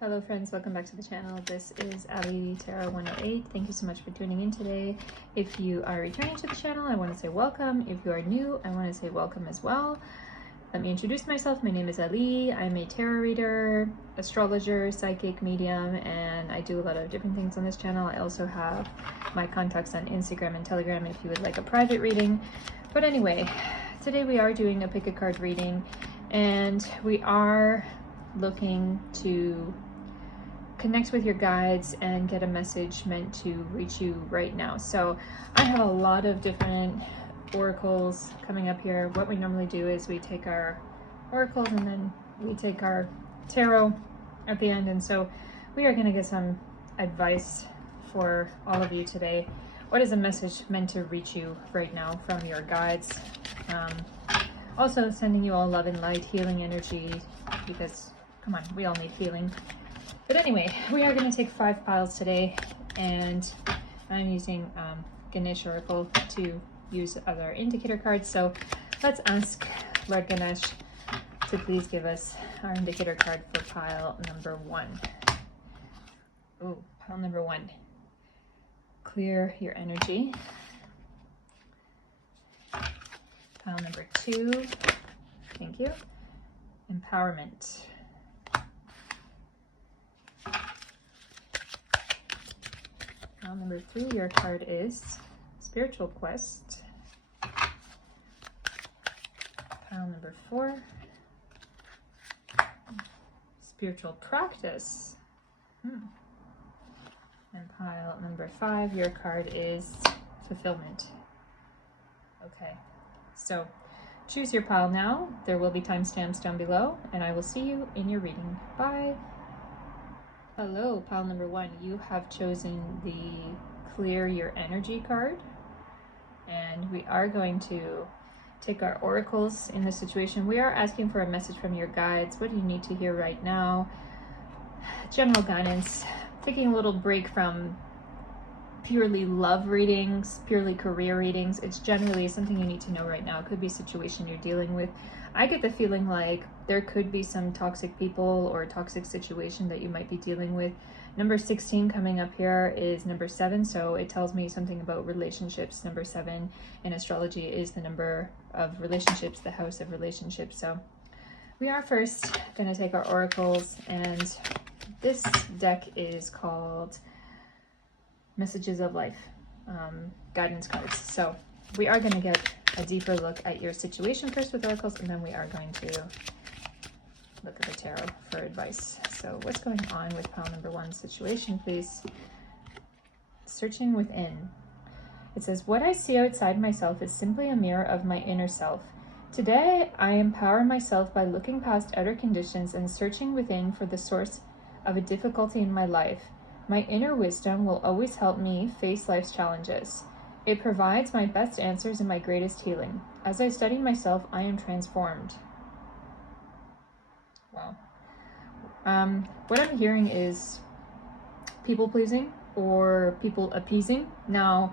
Hello friends, welcome back to the channel. This is Ali Tarot 108. Thank you so much for tuning in today. If you are returning to the channel, I want to say welcome. If you are new, I want to say welcome as well. Let me introduce myself. My name is Ali. I'm a tarot reader, astrologer, psychic, medium, and I do a lot of different things on this channel. I also have my contacts on Instagram and Telegram if you would like a private reading. But anyway, today we are doing a pick a card reading, and we are looking to connect with your guides and get a message meant to reach you right now. So I have a lot of different oracles coming up here. What we normally do is we take our oracles and then we take our tarot at the end. And so we are going to get some advice for all of you today. What is a message meant to reach you right now from your guides? Also sending you all love and light, healing energy, because come on, we all need healing. But anyway, we are going to take 5 piles today, and I'm using Ganesh Oracle to use other indicator cards. So let's ask Lord Ganesh to please give us our indicator card for pile number 1. Oh, pile number 1. Clear your energy. Pile number 2. Thank you. Empowerment. Pile number 3, your card is Spiritual Quest. Pile number 4, Spiritual Practice. And pile number 5, your card is Fulfillment. Okay, so choose your pile now. There will be timestamps down below, and I will see you in your reading. Bye. Hello, pile number 1. You have chosen the Clear Your Energy card, and we are going to take our oracles in this situation. We are asking for a message from your guides. What do you need to hear right now? General guidance. Taking a little break from purely love readings, purely career readings. It's generally something you need to know right now. It could be a situation you're dealing with. I get the feeling like there could be some toxic people or toxic situation that you might be dealing with. Number 16 coming up here is number 7, so it tells me something about relationships. Number 7 in astrology is the number of relationships, the house of relationships. So we are first going to take our oracles, and this deck is called Messages of Life, guidance cards. So we are going to get a deeper look at your situation first with oracles, and then we are going to look at the tarot for advice. So what's going on with pile number 1 situation, please? Searching within. It says, what I see outside myself is simply a mirror of my inner self. Today, I empower myself by looking past outer conditions and searching within for the source of a difficulty in my life. My inner wisdom will always help me face life's challenges. It provides my best answers and my greatest healing. As I study myself, I am transformed. Wow. What I'm hearing is people pleasing or people appeasing. Now,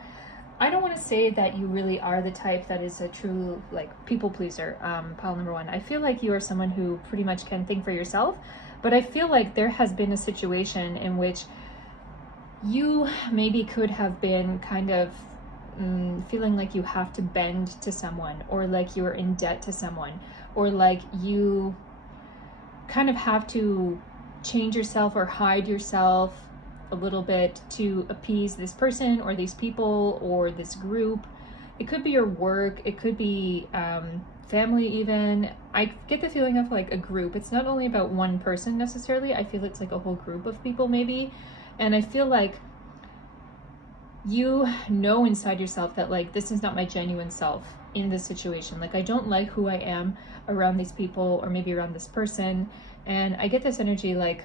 I don't want to say that you really are the type that is a true people pleaser, pile number 1. I feel like you are someone who pretty much can think for yourself, but I feel like there has been a situation in which you maybe could have been kind of feeling like you have to bend to someone, or like you're in debt to someone, or like you kind of have to change yourself or hide yourself a little bit to appease this person or these people or this group. It could be your work, it could be family even. I get the feeling of like a group. It's not only about one person necessarily. I feel it's like a whole group of people maybe. And I feel like you know inside yourself that like this is not my genuine self in this situation. Like I don't like who I am around these people or maybe around this person. And I get this energy like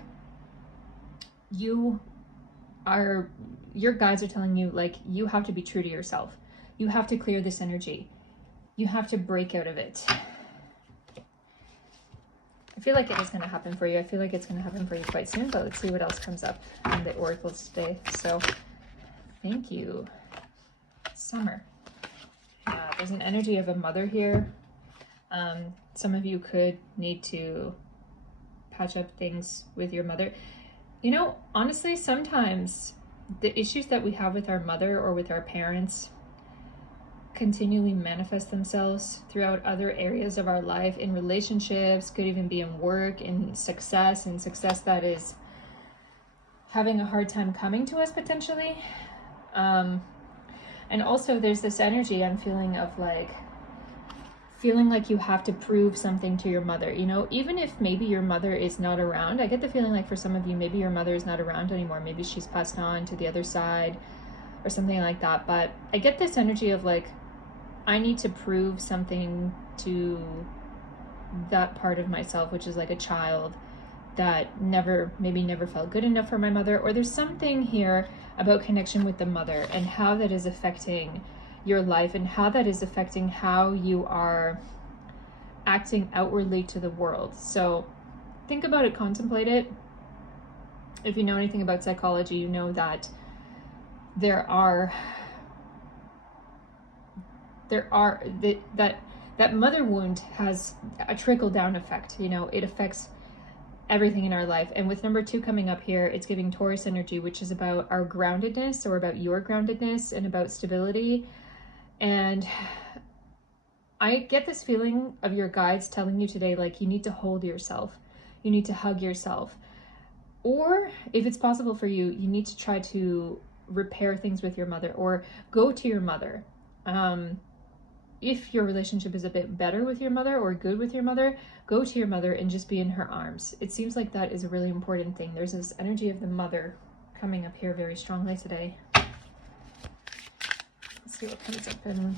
your guides are telling you like you have to be true to yourself. You have to clear this energy. You have to break out of it. I feel like it is going to happen for you. I feel like it's going to happen for you quite soon, but let's see what else comes up in the oracles today. So thank you. Summer. There's an energy of a mother here. Some of you could need to patch up things with your mother. You know, honestly, sometimes the issues that we have with our mother or with our parents continually manifest themselves throughout other areas of our life, in relationships, could even be in work, in success, that is having a hard time coming to us potentially. And also there's this energy I'm feeling of like feeling like you have to prove something to your mother, you know, even if maybe your mother is not around. I get the feeling like for some of you, maybe your mother is not around anymore. Maybe she's passed on to the other side or something like that. But I get this energy of like, I need to prove something to that part of myself, which is like a child that maybe never felt good enough for my mother. Or there's something here about connection with the mother and how that is affecting your life and how that is affecting how you are acting outwardly to the world. So think about it, contemplate it. If you know anything about psychology, you know that that mother wound has a trickle down effect. You know, it affects everything in our life. And with number 2 coming up here, it's giving Taurus energy, which is about our groundedness, or about your groundedness and about stability. And I get this feeling of your guides telling you today, like, you need to hold yourself, you need to hug yourself, or if it's possible for you, you need to try to repair things with your mother or go to your mother. If your relationship is a bit better with your mother or good with your mother, go to your mother and just be in her arms. It seems like that is a really important thing. There's this energy of the mother coming up here very strongly today. Let's see what comes up in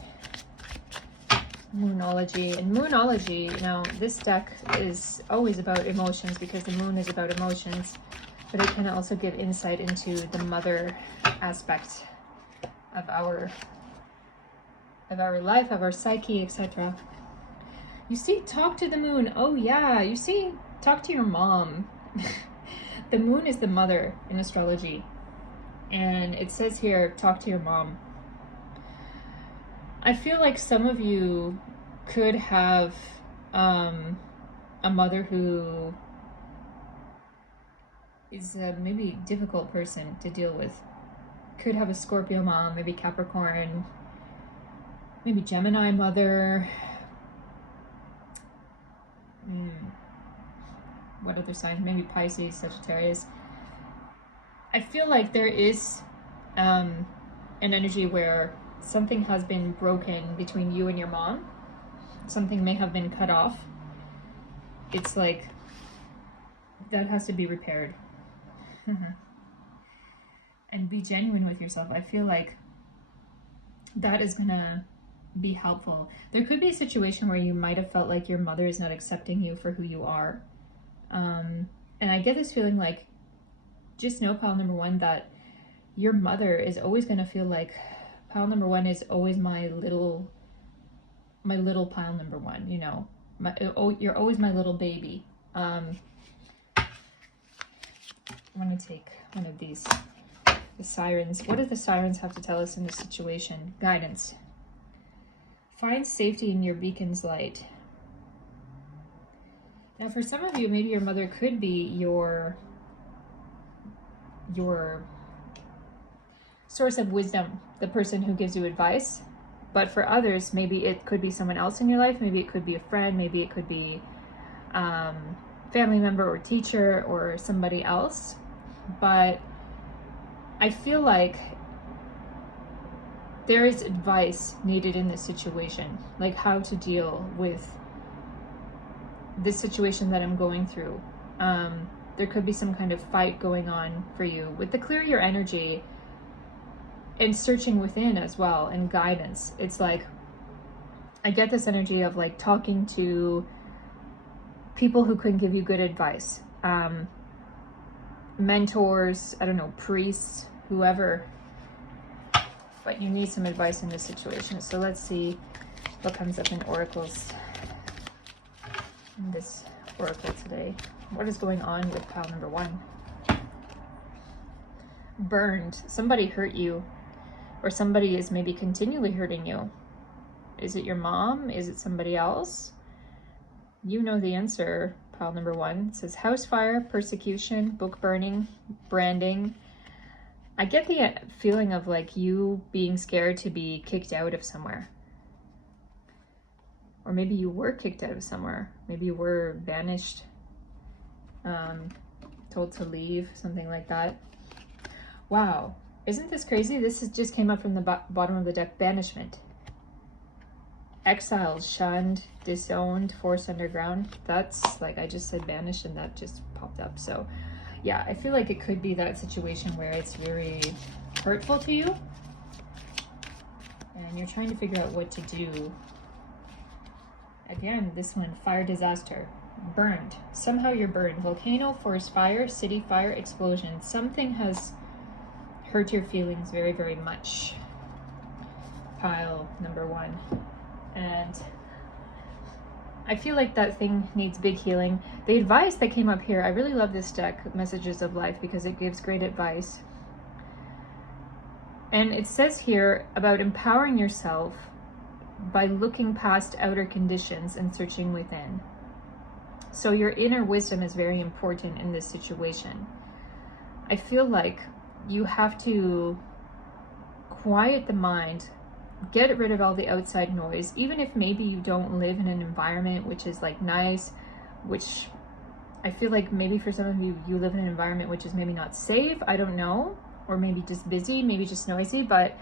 Moonology. And Moonology, you know, this deck is always about emotions because the moon is about emotions, but it can also give insight into the mother aspect of our life, of our psyche, etc. You see, talk to the moon. Oh yeah, you see, talk to your mom. The moon is the mother in astrology, and it says here, talk to your mom. I feel like some of you could have a mother who is a maybe difficult person to deal with. Could have a Scorpio mom, maybe Capricorn, maybe Gemini mother. What other signs? Maybe Pisces, Sagittarius. I feel like there is an energy where something has been broken between you and your mom. Something may have been cut off. It's like that has to be repaired. And be genuine with yourself. I feel like that is gonna be helpful. There could be a situation where you might have felt like your mother is not accepting you for who you are. And I get this feeling like, just know, pile number 1, that your mother is always going to feel like pile number 1 is always my little pile number 1, you know, you're always my little baby. I'm going to take one of these, the sirens. What do the sirens have to tell us in this situation? Guidance. Find safety in your beacon's light. Now, for some of you, maybe your mother could be your source of wisdom, the person who gives you advice. But for others, maybe it could be someone else in your life. Maybe it could be a friend. Maybe it could be family member or teacher or somebody else. But I feel like there is advice needed in this situation, like how to deal with this situation that I'm going through. There could be some kind of fight going on for you. With the clear your energy and searching within as well, and guidance, it's like I get this energy of like talking to people who can give you good advice, mentors, I don't know, priests, whoever, but you need some advice in this situation. So let's see what comes up in oracles in this oracle today. What is going on with pile number 1? Burned. Somebody hurt you, or somebody is maybe continually hurting you. Is it your mom? Is it somebody else? You know the answer, pile number 1. It says house fire, persecution, book burning, branding. I get the feeling of like you being scared to be kicked out of somewhere. Or maybe you were kicked out of somewhere. Maybe you were banished, told to leave, something like that. Wow, isn't this crazy? This just came up from the bottom of the deck. Banishment. Exiled, shunned, disowned, forced underground. That's like, I just said banished and that just popped up. So yeah, I feel like it could be that situation where it's very hurtful to you and you're trying to figure out what to do. Again, this one, fire disaster, burned. Somehow you're burned. Volcano, forest fire, city fire, explosion. Something has hurt your feelings very, very much. Pile number 1. And I feel like that thing needs big healing. The advice that came up here, I really love this deck, Messages of Life, because it gives great advice. And it says here about empowering yourself by looking past outer conditions and searching within. So your inner wisdom is very important in this situation. I feel like you have to quiet the mind, get rid of all the outside noise, even if maybe you don't live in an environment which is like nice, which I feel like maybe for some of you, you live in an environment which is maybe not safe, I don't know, or maybe just busy, maybe just noisy, but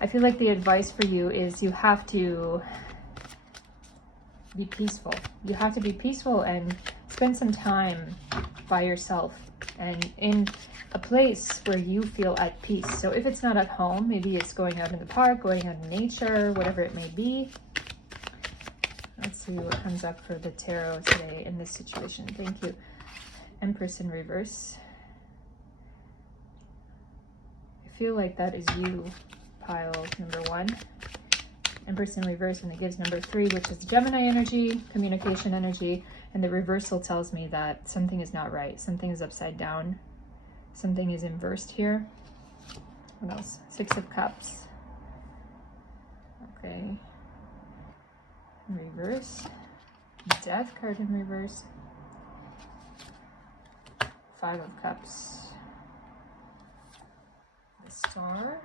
I feel like the advice for you is you have to be peaceful. You have to be peaceful and spend some time by yourself and in a place where you feel at peace. So if it's not at home, maybe it's going out in the park, going out in nature, whatever it may be. Let's see what comes up for the tarot today in this situation. Thank you. Empress in reverse. I feel like that is you, pile number 1. Empress in reverse, and it gives number 3, which is Gemini energy, communication energy, and the reversal tells me that something is not right. Something is upside down. Something is inversed here. What else? 6 of Cups. Okay. In reverse. Death card in reverse. 5 of Cups. The Star.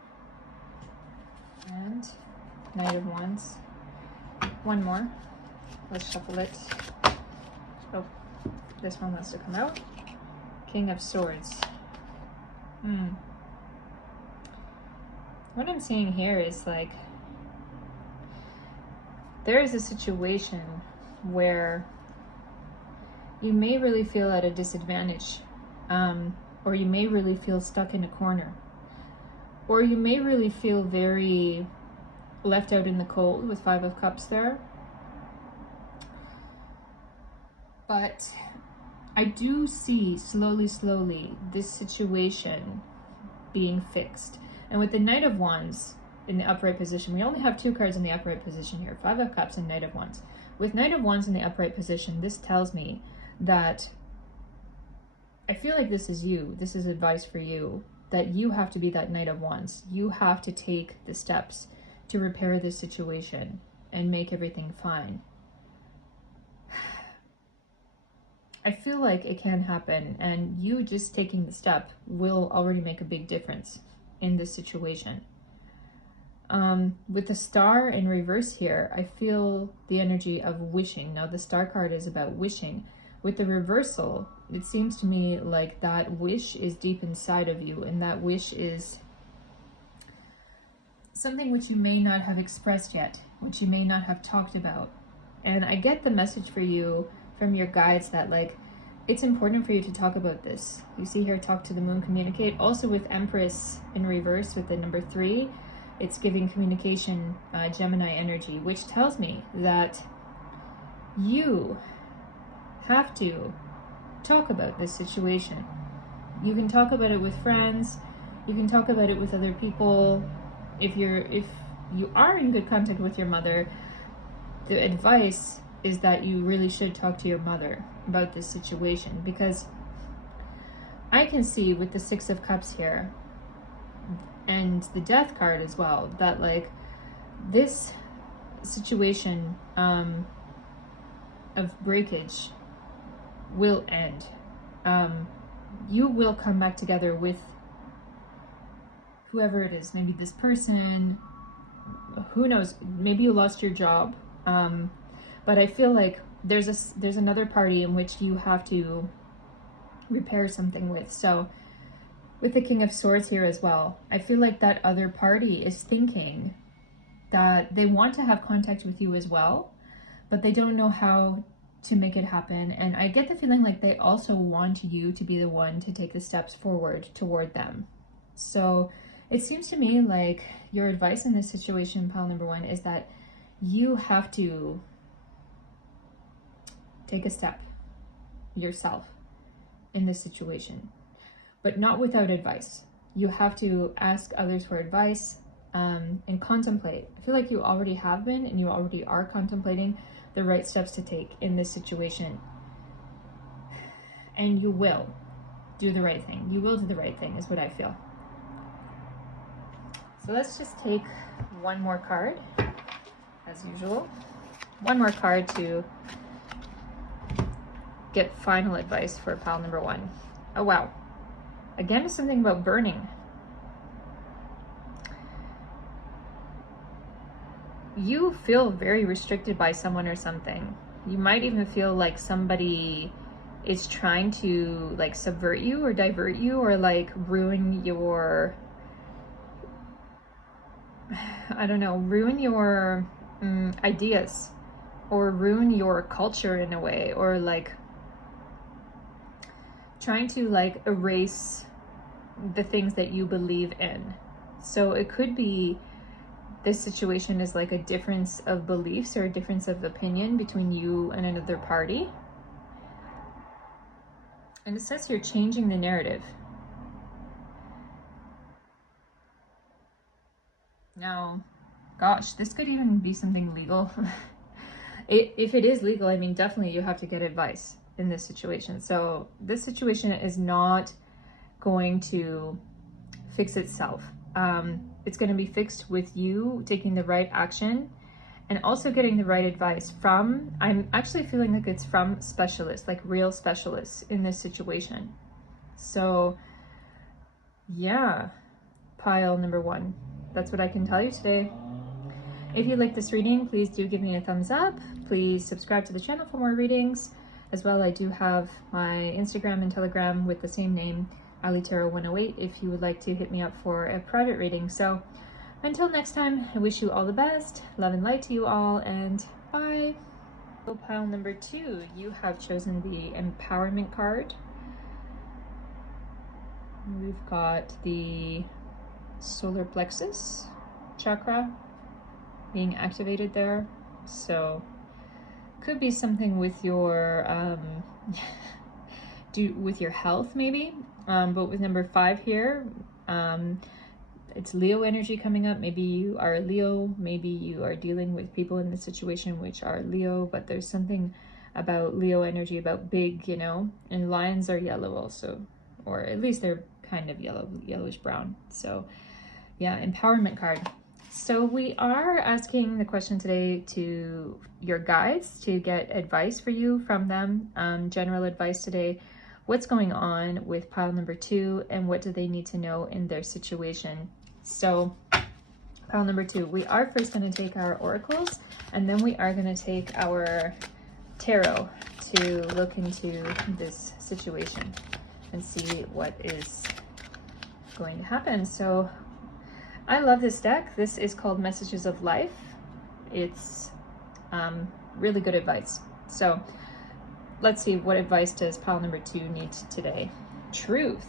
And Knight of Wands. One more. Let's shuffle it. Oh, this one wants to come out. King of Swords. What I'm seeing here is like there is a situation where you may really feel at a disadvantage, or you may really feel stuck in a corner, or you may really feel very left out in the cold with 5 of Cups there. But I do see slowly this situation being fixed. And with the Knight of Wands in the upright position, we only have 2 cards in the upright position here, 5 of Cups and Knight of Wands. With Knight of Wands in the upright position, this tells me that I feel like this is you. This is advice for you, that you have to be that Knight of Wands. You have to take the steps to repair this situation and make everything fine. I feel like it can happen, and you just taking the step will already make a big difference in this situation. With the Star in reverse here, I feel the energy of wishing. Now the Star card is about wishing. With the reversal, it seems to me like that wish is deep inside of you, and that wish is something which you may not have expressed yet, which you may not have talked about. And I get the message for you from your guides that like it's important for you to talk about this. You see here, talk to the moon, communicate. Also with Empress in reverse with the number 3, it's giving communication, Gemini energy, which tells me that you have to talk about this situation. You can talk about it with friends, you can talk about it with other people. If you are in good contact with your mother, the advice is that you really should talk to your mother about this situation, because I can see with the 6 of Cups here and the Death card as well that like this situation of breakage will end. You will come back together with whoever it is, maybe this person, who knows, maybe you lost your job. But I feel like there's another party in which you have to repair something with. So with the King of Swords here as well, I feel like that other party is thinking that they want to have contact with you as well, but they don't know how to make it happen. And I get the feeling like they also want you to be the one to take the steps forward toward them. So it seems to me like your advice in this situation, pile number one, is that you have to take a step yourself in this situation, but not without advice. You have to ask others for advice and contemplate. I feel like you already have been, and you already are contemplating the right steps to take in this situation. And you will do the right thing. You will do the right thing is what I feel. So let's just take one more card, as usual. One more card to get final advice for pile number one. Oh wow. Again, something about burning. You feel very restricted by someone or something. You might even feel like somebody is trying to like subvert you or divert you or like ruin your, I don't know, ruin your ideas or ruin your culture in a way, or like trying to like erase the things that you believe in. So it could be this situation is like a difference of beliefs or a difference of opinion between you and another party. And it says you're changing the narrative. Now, gosh, this could even be something legal. If it is legal, I mean, definitely you have to get advice in this situation. So this situation is not going to fix itself. It's going to be fixed with you taking the right action and also getting the right advice from, I'm actually feeling like it's from specialists, like real specialists in this situation. So yeah, pile number one. That's what I can tell you today. If you like this reading, please do give me a thumbs up. Please subscribe to the channel for more readings. As well, I do have my Instagram and Telegram with the same name, AliTarot108, if you would like to hit me up for a private reading. So until next time, I wish you all the best. Love and light to you all, and bye. So pile number two, you have chosen the Empowerment card. We've got the solar plexus chakra being activated there. So could be something with your with your health maybe, but with number 5 here, it's Leo energy coming up. Maybe you are a Leo, maybe you are dealing with people in this situation which are Leo, but there's something about Leo energy, about big, you know, and lions are yellow also, or at least they're kind of yellowish brown. So yeah, empowerment card. So we are asking the question today to your guides to get advice for you from them, general advice today. What's going on with pile number 2 and what do they need to know in their situation? So pile number 2, we are first going to take our oracles and then we are going to take our tarot to look into this situation and see what is going to happen. So I love this deck. This is called Messages of Life. It's really good advice. So let's see, what advice does pile number 2 need today? Truth.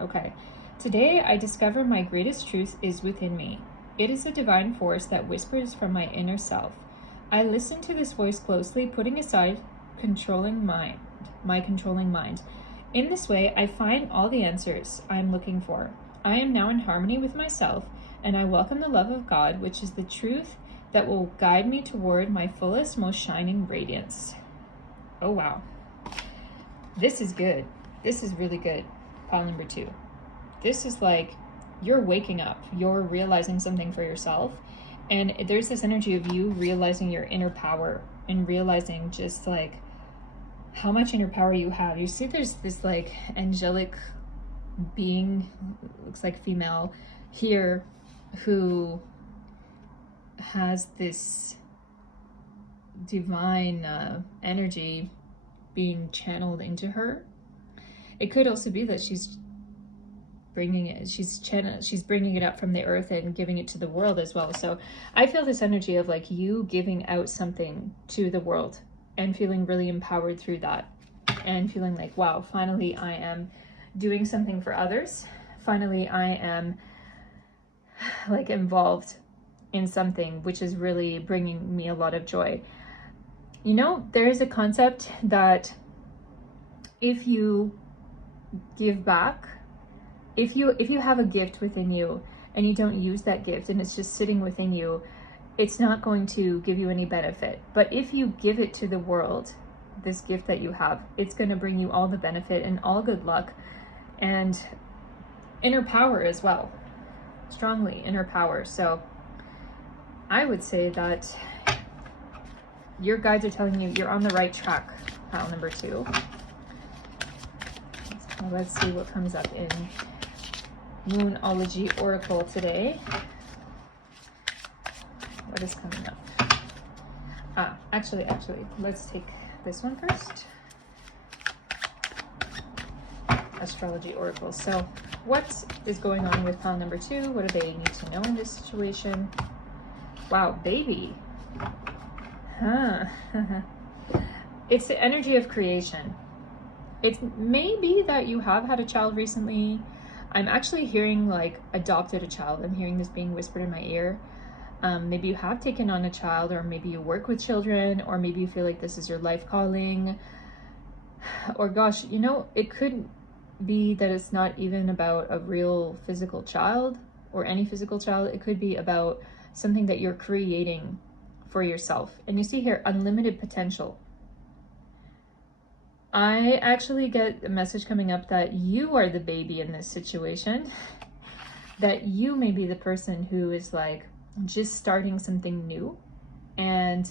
Okay. Today I discover my greatest truth is within me. It is a divine force that whispers from my inner self. I listen to this voice closely, putting aside my controlling mind. In this way, I find all the answers I'm looking for. I am now in harmony with myself, and I welcome the love of God, which is the truth that will guide me toward my fullest, most shining radiance. Oh, wow. This is good. This is really good, pile number 2. This is like you're waking up. You're realizing something for yourself. And there's this energy of you realizing your inner power and realizing just like how much inner power you have. You see there's this like angelic being, looks like female here, who has this divine energy being channeled into her. It could also be that she's bringing it up from the earth and giving it to the world as well. So I feel this energy of like you giving out something to the world and feeling really empowered through that, and feeling like, wow, finally I am doing something for others. Finally I am like involved in something which is really bringing me a lot of joy. You know, there's a concept that if you give back, if you have a gift within you and you don't use that gift and it's just sitting within you, it's not going to give you any benefit. But if you give it to the world, this gift that you have, it's going to bring you all the benefit and all good luck and inner power as well. Strongly inner power. So I would say that your guides are telling you you're on the right track, pile number 2. So let's see what comes up in Moonology Oracle today. What is coming up? Actually, let's take this one first. Astrology Oracle. So what is going on with pile number 2? What do they need to know in this situation? Wow, baby. Huh. It's the energy of creation. It may be that you have had a child recently. I'm actually hearing like adopted a child. I'm hearing this being whispered in my ear. Maybe you have taken on a child, or maybe you work with children, or maybe you feel like this is your life calling. Or gosh, you know, it could be that it's not even about a real physical child or any physical child. It could be about something that you're creating for yourself. And you see here, unlimited potential. I actually get a message coming up that you are the baby in this situation, that you may be the person who is like just starting something new, and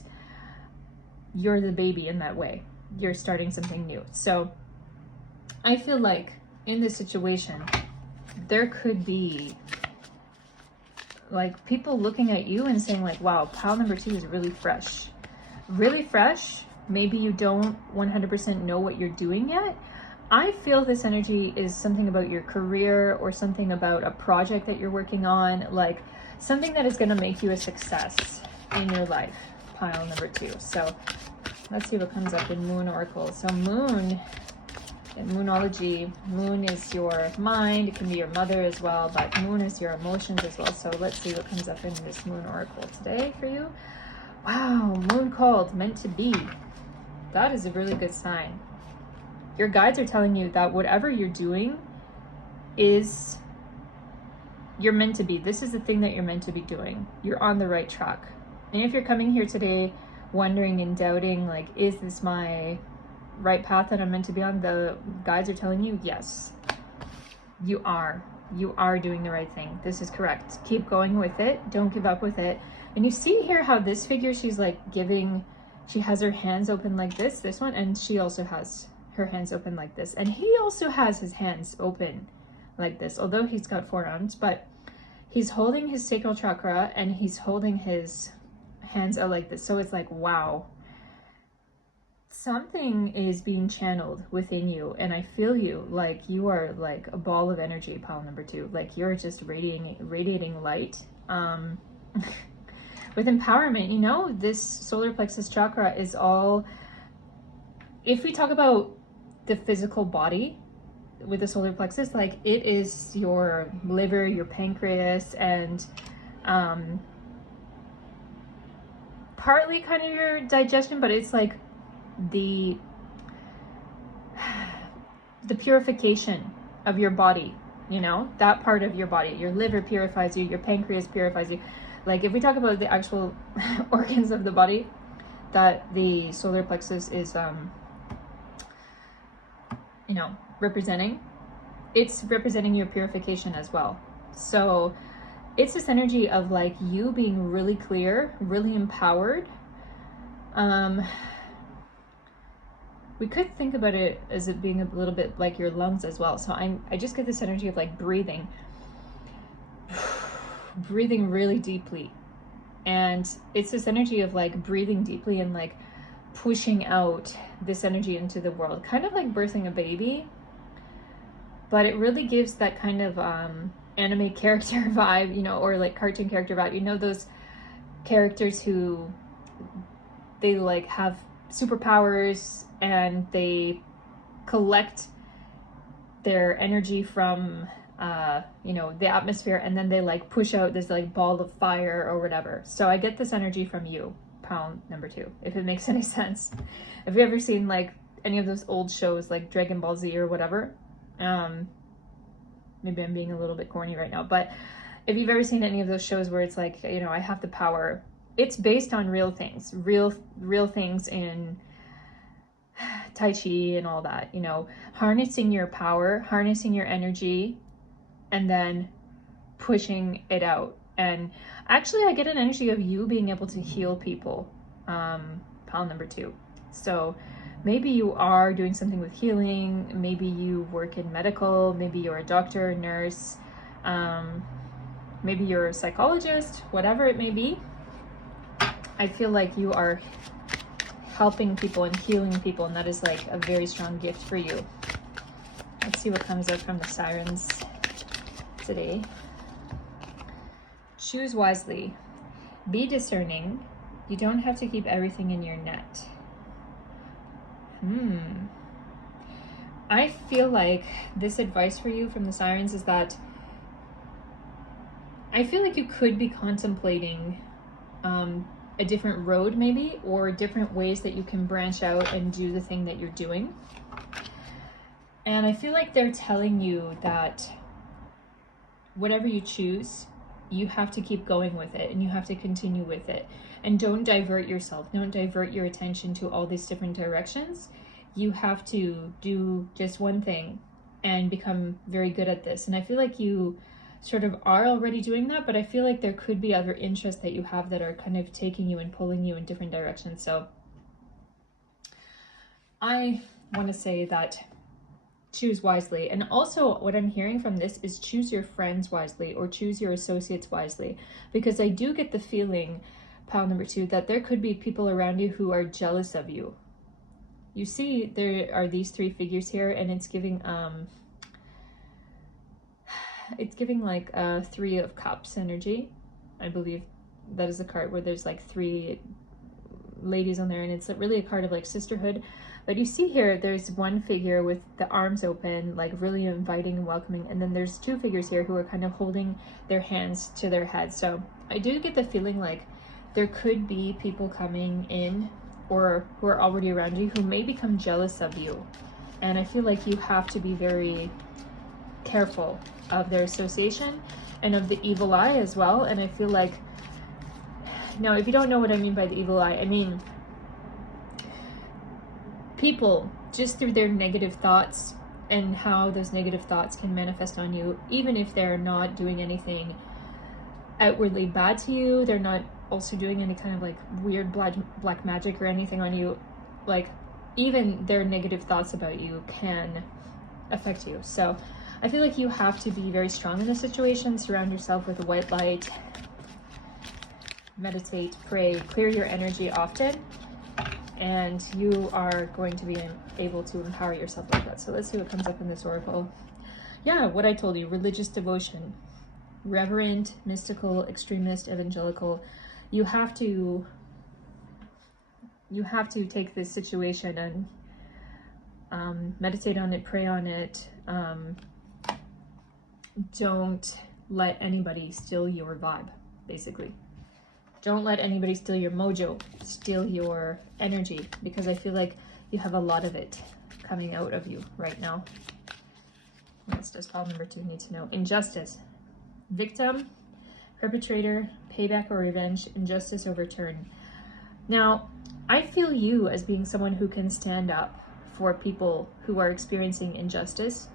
you're the baby in that way. You're starting something new. So I feel like in this situation, there could be like people looking at you and saying like, wow, pile number 2 is really fresh. Really fresh. Maybe you don't 100% know what you're doing yet. I feel this energy is something about your career, or something about a project that you're working on, like something that is going to make you a success in your life, pile number 2. So let's see what comes up in Moon Oracle. So Moon, in Moonology, Moon is your mind. It can be your mother as well, but Moon is your emotions as well. So let's see what comes up in this Moon Oracle today for you. Wow, Moon called, meant to be. That is a really good sign. Your guides are telling you that whatever you're doing is, you're meant to be. This is the thing that you're meant to be doing. You're on the right track. And if you're coming here today wondering and doubting, like, is this my right path that I'm meant to be on? The guides are telling you, yes, you are. You are doing the right thing. This is correct. Keep going with it. Don't give up with it. And you see here how this figure, she's like giving, she has her hands open like this one, and she also has her hands open like this. And he also has his hands open like this, although he's got 4 arms, but he's holding his sacral chakra and he's holding his hands out like this. So it's like, wow, something is being channeled within you. And I feel you, like you are like a ball of energy, pile number 2. Like you're just radiating light. With empowerment, you know, this solar plexus chakra is all, if we talk about the physical body with the solar plexus, like it is your liver, your pancreas, and partly kind of your digestion, but it's like the purification of your body, you know, that part of your body. Your liver purifies you, your pancreas purifies you. Like if we talk about the actual organs of the body that the solar plexus is, you know, representing, it's representing your purification as well. So it's this energy of like you being really clear, really empowered, we could think about it as it being a little bit like your lungs as well. So I just get this energy of like breathing really deeply. And it's this energy of like breathing deeply and like pushing out this energy into the world, kind of like birthing a baby. But it really gives that kind of anime character vibe, you know, or like cartoon character vibe. You know, those characters who they like have superpowers and they collect their energy from you know, the atmosphere, and then they like push out this like ball of fire or whatever. So I get this energy from you, pound number 2, if it makes any sense. Have you ever seen like any of those old shows like Dragon Ball Z or whatever? Maybe I'm being a little bit corny right now, but if you've ever seen any of those shows where it's like, you know, I have the power, it's based on real things, real things in Tai Chi and all that, you know, harnessing your power, harnessing your energy, and then pushing it out. And actually I get an energy of you being able to heal people, pound number 2. So maybe you are doing something with healing, maybe you work in medical, maybe you're a doctor, nurse, maybe you're a psychologist, whatever it may be. I feel like you are helping people and healing people, and that is like a very strong gift for you. Let's see what comes out from the sirens today. Choose wisely. Be discerning. You don't have to keep everything in your net. I feel like this advice for you from the sirens is that I feel like you could be contemplating a different road maybe, or different ways that you can branch out and do the thing that you're doing. And I feel like they're telling you that whatever you choose, you have to keep going with it and you have to continue with it. And don't divert yourself. Don't divert your attention to all these different directions. You have to do just one thing and become very good at this. And I feel like you sort of are already doing that, but I feel like there could be other interests that you have that are kind of taking you and pulling you in different directions. So I want to say that choose wisely. And also what I'm hearing from this is choose your friends wisely, or choose your associates wisely, because I do get the feeling, pound number 2, that there could be people around you who are jealous of you. You see, there are these 3 figures here, and it's giving like a 3 of Cups energy. I believe that is a card where there's like 3 ladies on there, and it's really a card of like sisterhood. But you see here, there's one figure with the arms open, like really inviting and welcoming, and then there's 2 figures here who are kind of holding their hands to their heads. So I do get the feeling like there could be people coming in or who are already around you who may become jealous of you. And I feel like you have to be very careful of their association and of the evil eye as well. And I feel like, now if you don't know what I mean by the evil eye, I mean people just through their negative thoughts and how those negative thoughts can manifest on you, even if they're not doing anything outwardly bad to you, they're not also doing any kind of like weird black magic or anything on you, like even their negative thoughts about you can affect you. So I feel like you have to be very strong in this situation. Surround yourself with a white light, meditate, pray, clear your energy often, and you are going to be able to empower yourself like that. So let's see what comes up in this oracle. Yeah, what I told you, religious devotion, reverent, mystical, extremist, evangelical. You have to take this situation and meditate on it, pray on it. Don't let anybody steal your vibe, basically. Don't let anybody steal your mojo, steal your energy, because I feel like you have a lot of it coming out of you right now. What else does pile number 2 need to know? Injustice. Victim, perpetrator, payback or revenge, injustice overturned. Now, I feel you as being someone who can stand up for people who are experiencing injustice,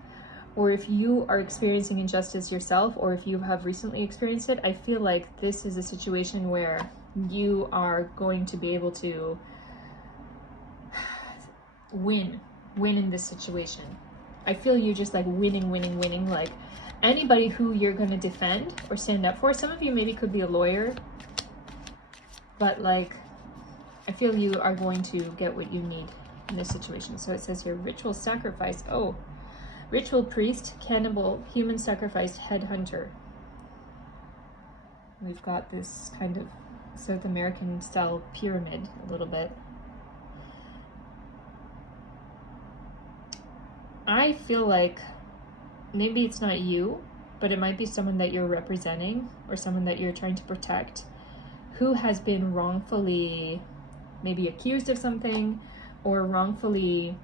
or if you are experiencing injustice yourself, or if you have recently experienced it. I feel like this is a situation where you are going to be able to win in this situation. I feel you just like winning, like anybody who you're going to defend or stand up for. Some of you maybe could be a lawyer, but like I feel you are going to get what you need in this situation. So it says here, ritual sacrifice. Oh, ritual priest, cannibal, human sacrifice, headhunter. We've got this kind of South American style pyramid a little bit. I feel like maybe it's not you, but it might be someone that you're representing or someone that you're trying to protect who has been wrongfully maybe accused of something or wrongfully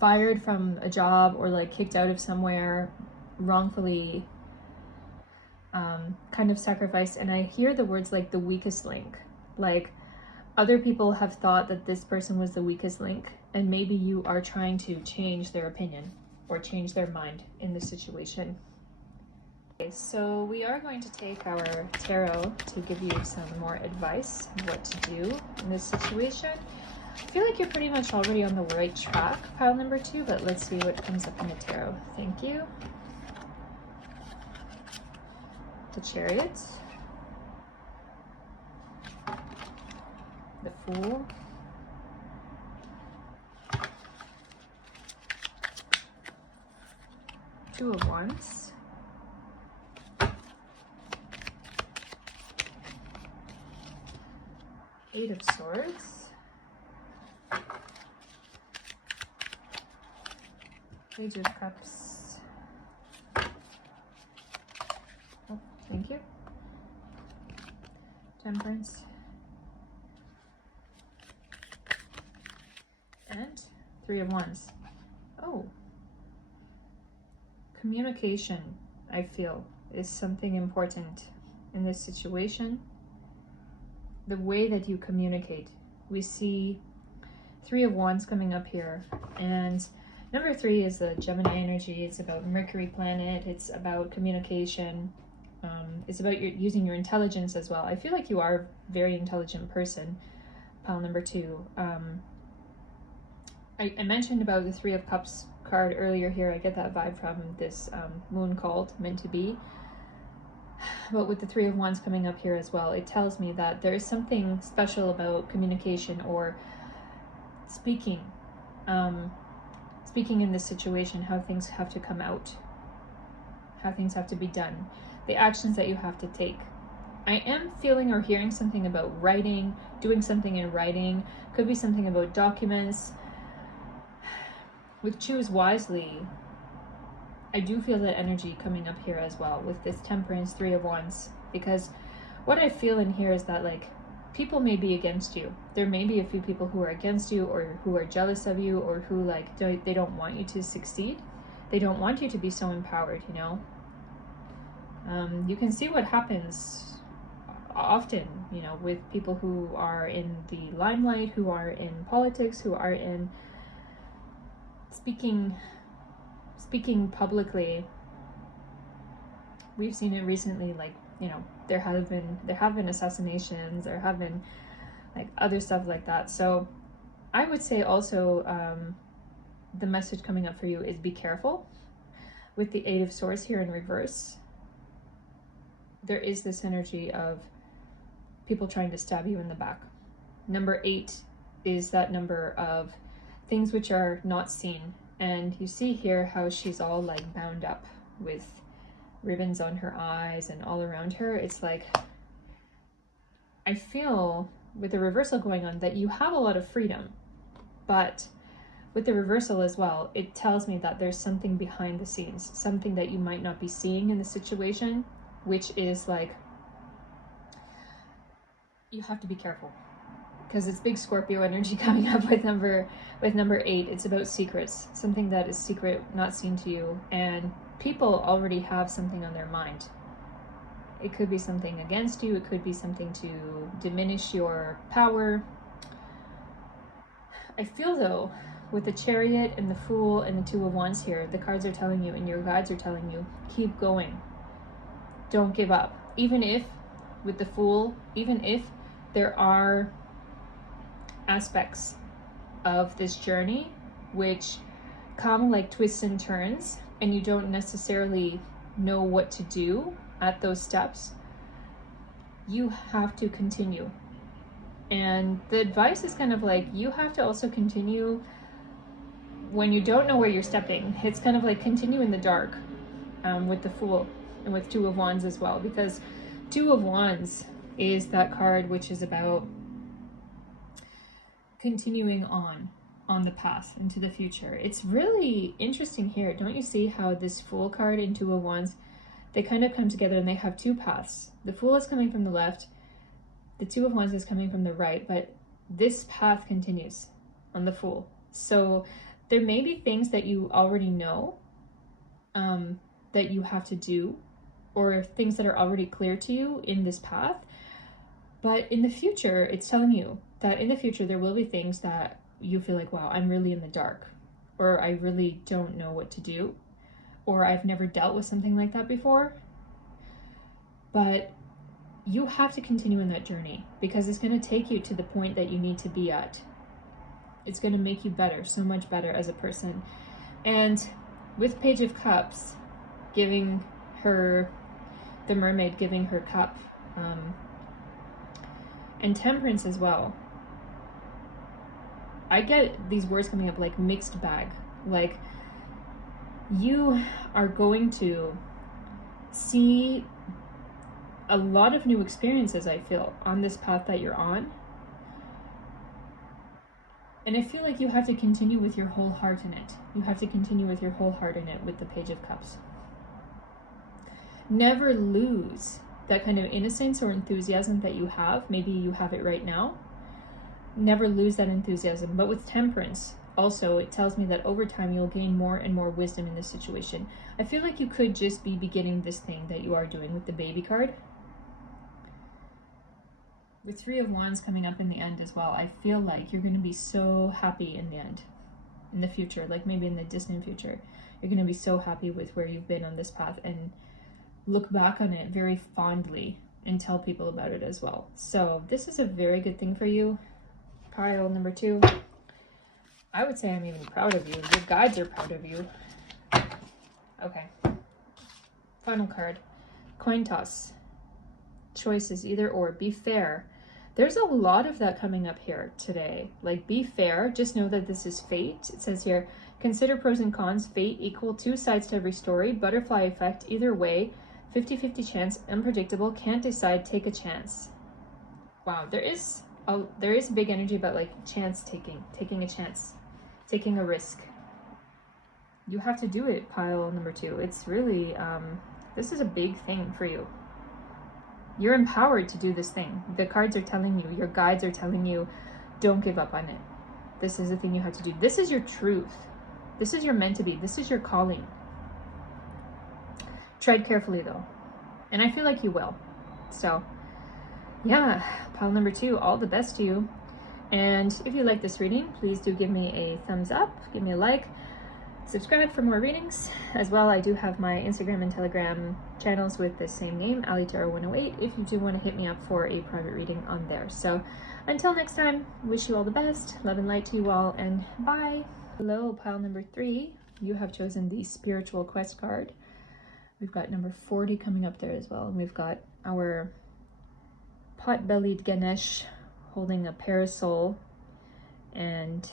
fired from a job or like kicked out of somewhere, wrongfully kind of sacrificed. And I hear the words like the weakest link, like other people have thought that this person was the weakest link, and maybe you are trying to change their opinion or change their mind in this situation. Okay, so we are going to take our tarot to give you some more advice on what to do in this situation. I feel like you're pretty much already on the right track, pile number 2, but let's see what comes up in the tarot. Thank you. The Chariot. The Fool. Two of Wands. Eight of Swords. Page of Cups. Oh, thank you. Temperance. And Three of Wands. Oh. Communication, I feel, is something important in this situation. The way that you communicate. We see Three of Wands coming up here, and number 3 is the Gemini energy. It's about Mercury planet. It's about communication. It's about using your intelligence as well. I feel like you are a very intelligent person, pile number 2. I mentioned about the Three of Cups card earlier here. I get that vibe from this moon called Meant to Be. But with the Three of Wands coming up here as well, it tells me that there is something special about communication or speaking. Speaking in this situation, how things have to come out, how things have to be done, the actions that you have to take. I am feeling or hearing something about writing, doing something in writing, could be something about documents. With Choose Wisely, I do feel that energy coming up here as well with this Temperance, Three of Wands, because what I feel in here is that like people may be against you. There may be a few people who are against you or who are jealous of you or who like they don't want you to succeed. They don't want you to be so empowered, you know. You can see what happens often, you know, with people who are in the limelight, who are in politics, who are in speaking publicly. We've seen it recently, like, you know, there have been assassinations, there have been like other stuff like that. So I would say also the message coming up for you is be careful. With the Eight of Swords here in reverse, there is this energy of people trying to stab you in the back. Number 8 is that number of things which are not seen. And you see here how she's all like bound up with ribbons on her eyes and all around her. It's like, I feel with the reversal going on that you have a lot of freedom, but with the reversal as well, it tells me that there's something behind the scenes, something that you might not be seeing in the situation, which is like, you have to be careful. Because it's big Scorpio energy coming up with number 8. It's about secrets, something that is secret, not seen to you, and people already have something on their mind. It could be something against you, it could be something to diminish your power. I feel though, with the Chariot and the Fool and the Two of Wands here, the cards are telling you and your guides are telling you, keep going. Don't give up. Even if, with the Fool, even if there are aspects of this journey, which come like twists and turns, and you don't necessarily know what to do at those steps, you have to continue. And the advice is kind of like, you have to also continue when you don't know where you're stepping. It's kind of like continue in the dark, with the Fool and with Two of Wands as well, because Two of Wands is that card which is about continuing on the path into the future. It's really interesting here. Don't you see how this Fool card and Two of Wands, they kind of come together and they have two paths. The Fool is coming from the left, the Two of Wands is coming from the right, but this path continues on the Fool. So there may be things that you already know that you have to do, or things that are already clear to you in this path. But in the future, it's telling you that in the future, there will be things that you feel like, wow, I'm really in the dark, or I really don't know what to do, or I've never dealt with something like that before. But you have to continue in that journey, because it's going to take you to the point that you need to be at. It's going to make you better, so much better as a person. And with Page of Cups, giving her, the mermaid giving her cup, and Temperance as well, I get these words coming up like mixed bag. Like, you are going to see a lot of new experiences, I feel, on this path that you're on. And I feel like you have to continue with your whole heart in it. You have to continue with your whole heart in it with the Page of Cups. Never lose that kind of innocence or enthusiasm that you have. Maybe you have it right now. Never lose that enthusiasm. But with Temperance, also, it tells me that over time you'll gain more and more wisdom in this situation. I feel like you could just be beginning this thing that you are doing with the Baby card. With Three of Wands coming up in the end as well, I feel like you're going to be so happy in the end, in the future, like maybe in the distant future. You're going to be so happy with where you've been on this path and look back on it very fondly and tell people about it as well. So this is a very good thing for you, pile number 2. I would say I'm even proud of you. Your guides are proud of you. Okay. Final card. Coin toss. Choices, either or. Be fair. There's a lot of that coming up here today. Like, be fair. Just know that this is fate. It says here, consider pros and cons. Fate equal 2 sides to every story. Butterfly effect. Either way. 50-50 chance. Unpredictable. Can't decide. Take a chance. Wow. There is big energy about like chance taking. Taking a chance. Taking a risk. You have to do it, pile number 2. It's really, this is a big thing for you. You're empowered to do this thing. The cards are telling you, your guides are telling you, don't give up on it. This is the thing you have to do. This is your truth. This is your meant to be. This is your calling. Tread carefully though. And I feel like you will. So yeah, pile number 2, all the best to you. And if you like this reading, please do give me a thumbs up, give me a like, subscribe for more readings. As well, I do have my Instagram and Telegram channels with the same name, AliTarot108, if you do want to hit me up for a private reading on there. So until next time, wish you all the best, love and light to you all, and bye. Hello, pile number 3. You have chosen the Spiritual Quest card. We've got number 40 coming up there as well, and we've got our pot-bellied Ganesh holding a parasol and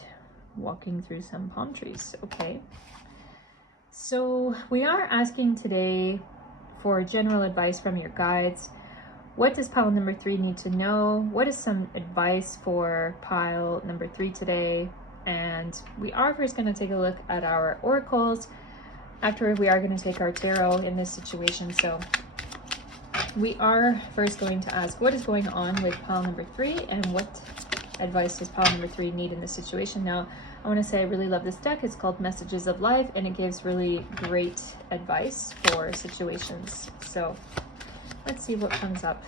walking through some palm trees. Okay, so we are asking today for general advice from your guides. What does pile number 3 need to know? What is some advice for pile number 3 today? And we are first going to take a look at our oracles. After, we are going to take our tarot in this situation. So we are first going to ask what is going on with pile number 3 and what advice does pile number 3 need in this situation. Now, I want to say I really love this deck. It's called Messages of Life, and it gives really great advice for situations. So let's see what comes up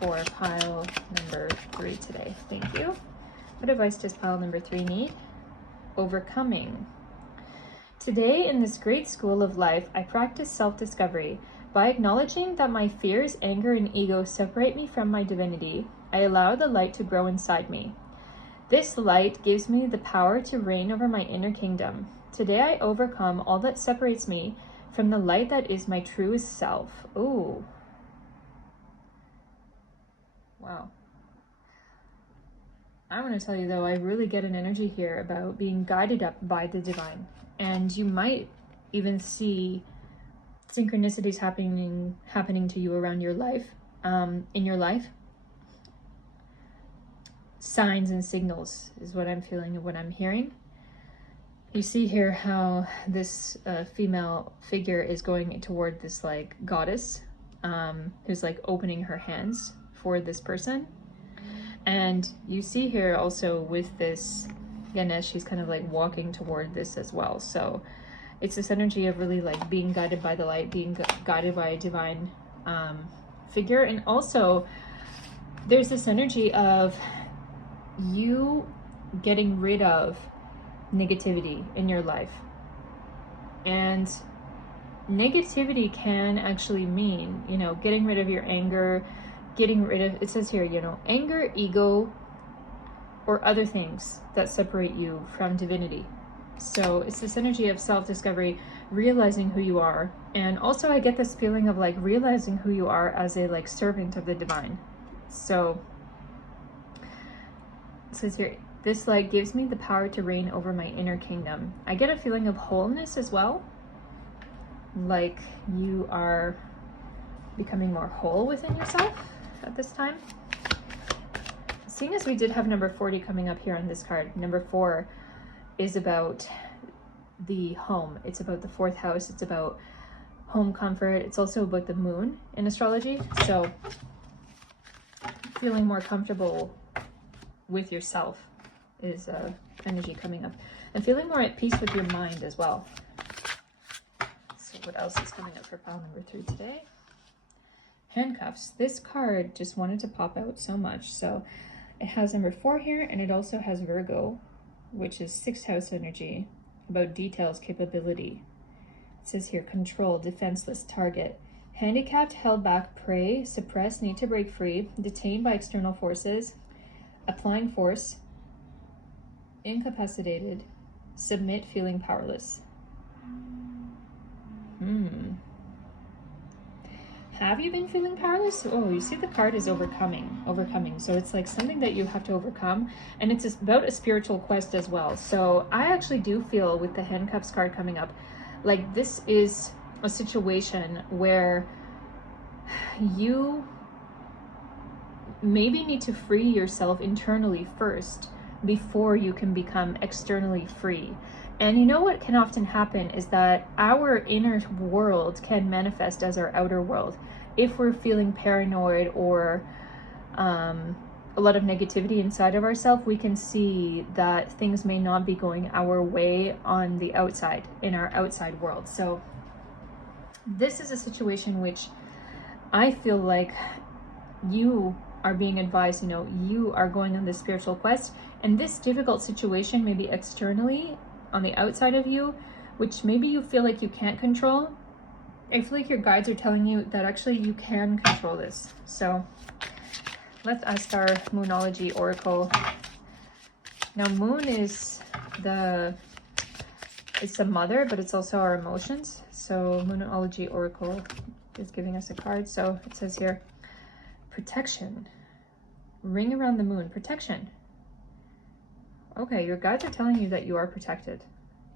for pile number 3 today. Thank you. What advice does pile number 3 need? Overcoming. Today, in this great school of life, I practice self-discovery. By acknowledging that my fears, anger, and ego separate me from my divinity, I allow the light to grow inside me. This light gives me the power to reign over my inner kingdom. Today I overcome all that separates me from the light that is my truest self. Ooh. Wow. I want to tell you though, I really get an energy here about being guided up by the divine. And you might even see synchronicities happening to you around your life, in your life. Signs and signals is what I'm feeling and what I'm hearing. You see here how this female figure is going toward this like goddess who's like opening her hands for this person. And you see here also with this Ganesh, she's kind of like walking toward this as well. So it's this energy of really like being guided by the light, being guided by a divine figure. And also there's this energy of you getting rid of negativity in your life. And negativity can actually mean, you know, getting rid of your anger, getting rid of, it says here, you know, anger, ego, or other things that separate you from divinity. So it's this energy of self-discovery, realizing who you are. And also I get this feeling of like realizing who you are as a like servant of the divine. So it says here, this light gives me the power to reign over my inner kingdom. I get a feeling of wholeness as well. Like you are becoming more whole within yourself at this time. Seeing as we did have number 40 coming up here on this card, number 4 is about the home. It's about the 4th house. It's about home comfort. It's also about the moon in astrology. So feeling more comfortable with yourself is energy coming up, and feeling more at peace with your mind as well. So what else is coming up for pile number 3 today? Handcuffs. This card just wanted to pop out so much. So it has number 4 here, and it also has Virgo, which is 6th house energy, about details, capability. It says here, control, defenseless, target, handicapped, held back, prey, suppressed, need to break free, detained by external forces, applying force, incapacitated, submit, feeling powerless. Have you been feeling powerless? Oh, you see the card is overcoming. So it's like something that you have to overcome, and it's about a spiritual quest as well. So I actually do feel with the handcuffs card coming up, like this is a situation where you maybe need to free yourself internally first before you can become externally free. And you know what can often happen is that our inner world can manifest as our outer world. If we're feeling paranoid or a lot of negativity inside of ourselves, we can see that things may not be going our way on the outside, in our outside world. So this is a situation which I feel like you are being advised, you know, you are going on this spiritual quest, and this difficult situation maybe externally on the outside of you, which maybe you feel like you can't control. I feel like your guides are telling you that actually you can control this. So let's ask our Moonology Oracle. Now moon is it's the mother, but it's also our emotions. So Moonology Oracle is giving us a card. So it says here, protection, ring around the moon, protection. Okay, your guides are telling you that you are protected.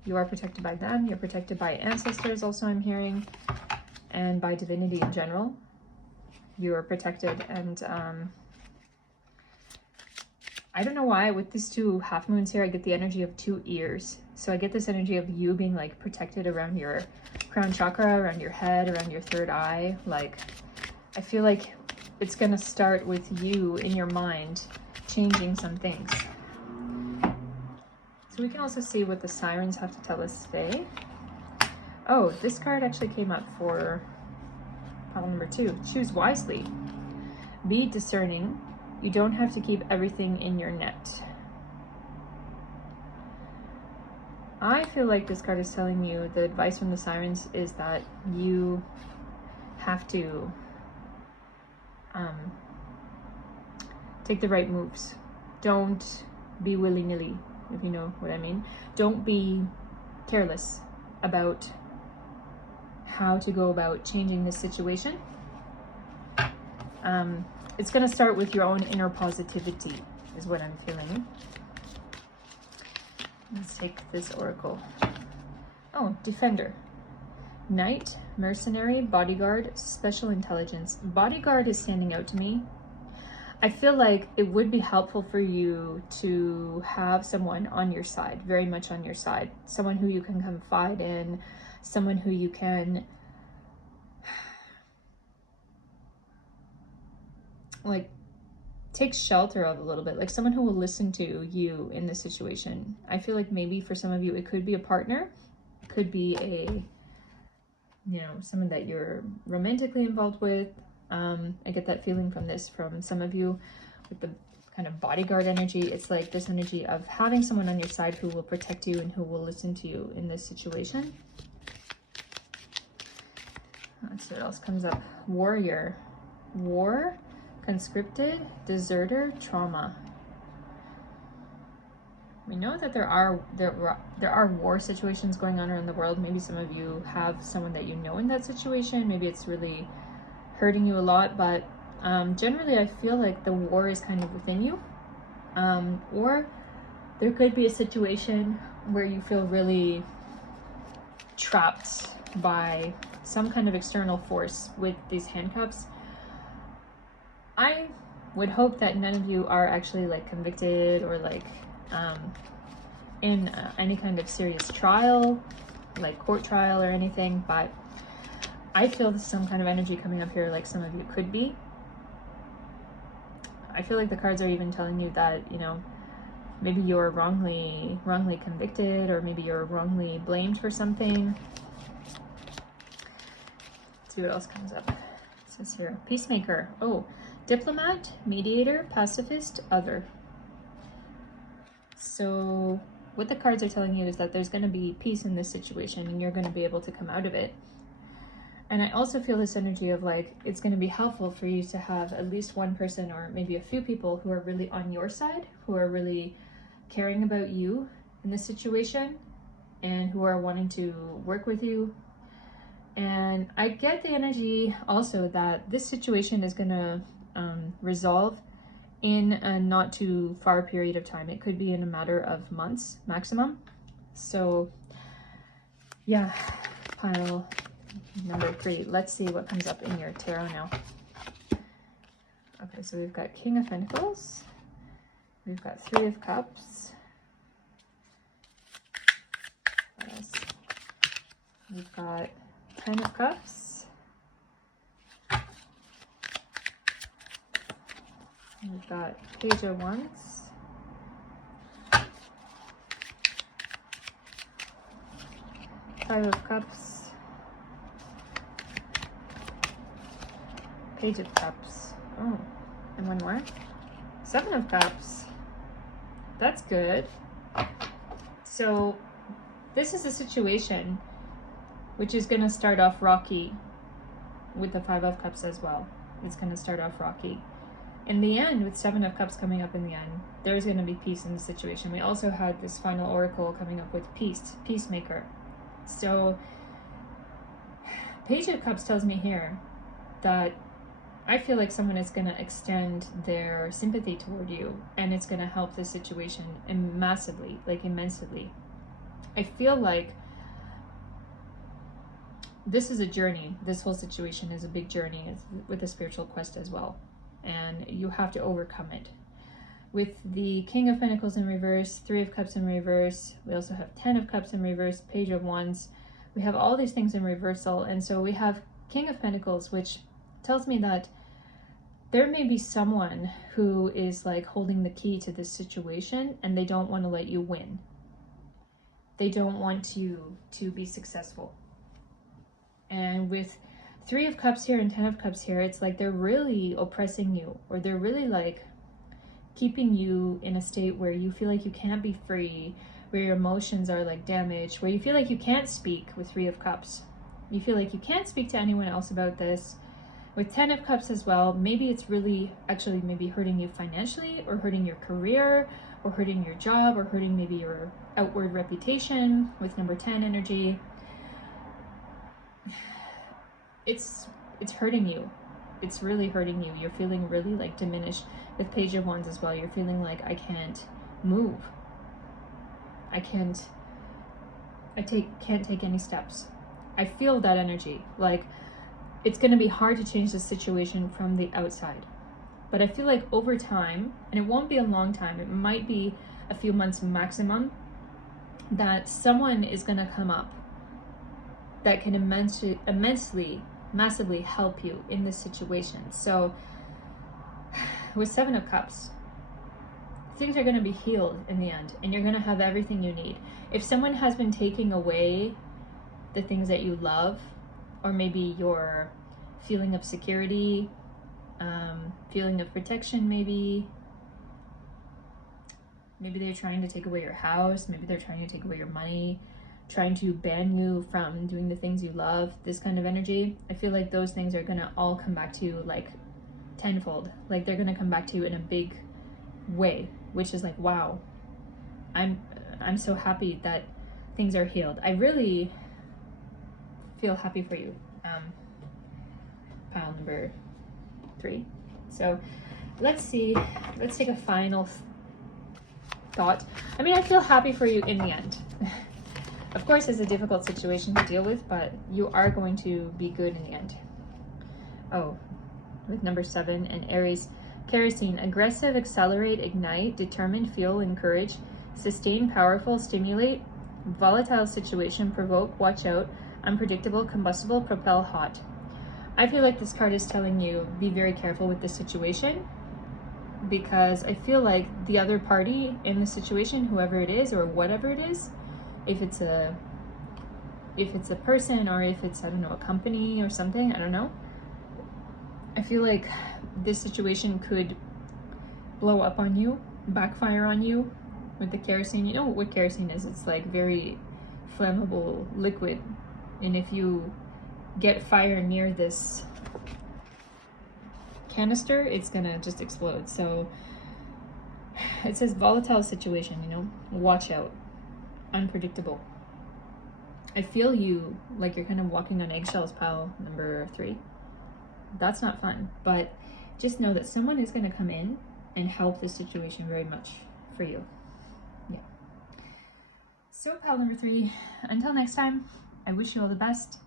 You are protected by them. You're protected by ancestors also, I'm hearing, and by divinity in general. You are protected. And I don't know why with these 2 half moons here, I get the energy of 2 ears. So I get this energy of you being like protected around your crown chakra, around your head, around your 3rd eye. Like, I feel like it's gonna start with you in your mind changing some things. So we can also see what the sirens have to tell us today. Oh, this card actually came up for pile number 2. Choose wisely. Be discerning. You don't have to keep everything in your net. I feel like this card is telling you, the advice from the sirens is that you have to take the right moves. Don't be willy-nilly, if you know what I mean. Don't be careless about how to go about changing this situation. It's going to start with your own inner positivity, is what I'm feeling. Let's take this oracle. Oh, Defender. Knight, Mercenary, Bodyguard, Special Intelligence. Bodyguard is standing out to me. I feel like it would be helpful for you to have someone on your side, very much on your side. Someone who you can confide in, someone who you can like take shelter of a little bit, like someone who will listen to you in this situation. I feel like maybe for some of you it could be a partner, it could be a, you know, someone that you're romantically involved with. I get that feeling from this, from some of you with the kind of bodyguard energy. It's like this energy of having someone on your side who will protect you and who will listen to you in this situation. Let's see what else comes up. Warrior, War, Conscripted, Deserter, Trauma. We know that there are war situations going on around the world. Maybe some of you have someone that you know in that situation. Maybe it's really hurting you a lot, but generally I feel like the war is kind of within you. Or there could be a situation where you feel really trapped by some kind of external force with these handcuffs. I would hope that none of you are actually like convicted or like in any kind of serious trial, like court trial or anything, but I feel there's some kind of energy coming up here, like some of you could be. I feel like the cards are even telling you that, you know, maybe you're wrongly convicted, or maybe you're wrongly blamed for something. Let's see what else comes up. It says here, Peacemaker. Oh, Diplomat, Mediator, Pacifist, Other. So what the cards are telling you is that there's going to be peace in this situation and you're going to be able to come out of it. And I also feel this energy of like, it's going to be helpful for you to have at least one person or maybe a few people who are really on your side, who are really caring about you in this situation and who are wanting to work with you. And I get the energy also that this situation is going to resolve in a not too far period of time. It could be in a matter of months maximum. So yeah, pile number 3. Let's see what comes up in your tarot now. Okay, so we've got King of Pentacles, we've got 3 of Cups, we've got 10 of Cups, we've got Page of Wands, Five of Cups, Page of Cups. Oh, and one more. 7 of Cups. That's good. So this is a situation which is going to start off rocky with the 5 of Cups as well. It's going to start off rocky. In the end, with 7 of Cups coming up in the end, there's going to be peace in the situation. We also had this final oracle coming up with peace, Peacemaker. So Page of Cups tells me here that I feel like someone is going to extend their sympathy toward you, and it's going to help the situation massively, like immensely. I feel like this is a journey. This whole situation is a big journey with a spiritual quest as well, and you have to overcome it. With the King of Pentacles in reverse, 3 of Cups in reverse, we also have 10 of Cups in reverse, Page of Wands. We have all these things in reversal, and so we have King of Pentacles, which tells me that there may be someone who is like holding the key to this situation, and they don't want to let you win. They don't want you to be successful. And with 3 of Cups here and 10 of Cups here, it's like they're really oppressing you, or they're really like keeping you in a state where you feel like you can't be free, where your emotions are like damaged, where you feel like you can't speak with 3 of Cups. You feel like you can't speak to anyone else about this. With 10 of Cups as well, maybe it's really actually maybe hurting you financially, or hurting your career, or hurting your job, or hurting maybe your outward reputation with number 10 energy. It's hurting you. It's really hurting you. You're feeling really like diminished. With Page of Wands as well, you're feeling like, I can't move. I can't take any steps. I feel that energy. Like, it's going to be hard to change the situation from the outside. But I feel like over time, and it won't be a long time, it might be a few months maximum, that someone is going to come up that can immensely, massively help you in this situation. So with 7 of Cups, things are going to be healed in the end, and you're going to have everything you need. If someone has been taking away the things that you love, or maybe your feeling of security, feeling of protection, maybe they're trying to take away your house, maybe they're trying to take away your money, trying to ban you from doing the things you love, this kind of energy, I feel like those things are gonna all come back to you like tenfold. Like, they're gonna come back to you in a big way, which is like, wow, I'm so happy that things are healed. I really feel happy for you, pile number 3. So let's see, let's take a final thought. I mean, I feel happy for you in the end. Of course, it's a difficult situation to deal with, but you are going to be good in the end. Oh, with number 7 and Aries, kerosene, aggressive, accelerate, ignite, determined, fuel, encourage, sustain, powerful, stimulate, volatile situation, provoke, watch out, unpredictable, combustible, propel, hot. I feel like this card is telling you, be very careful with this situation, because I feel like the other party in the situation, whoever it is or whatever it is, if it's a person, or if it's, I don't know, a company or something, I don't know, I feel like this situation could blow up on you, backfire on you with the kerosene. You know what kerosene is? It's like very flammable liquid, and if you get fire near this canister, it's gonna just explode. So it says volatile situation, you know, watch out, unpredictable. I feel you like you're kind of walking on eggshells, pile number 3. That's not fun, but just know that someone is going to come in and help this situation very much for you. Yeah. So pile number 3, until next time, I wish you all the best.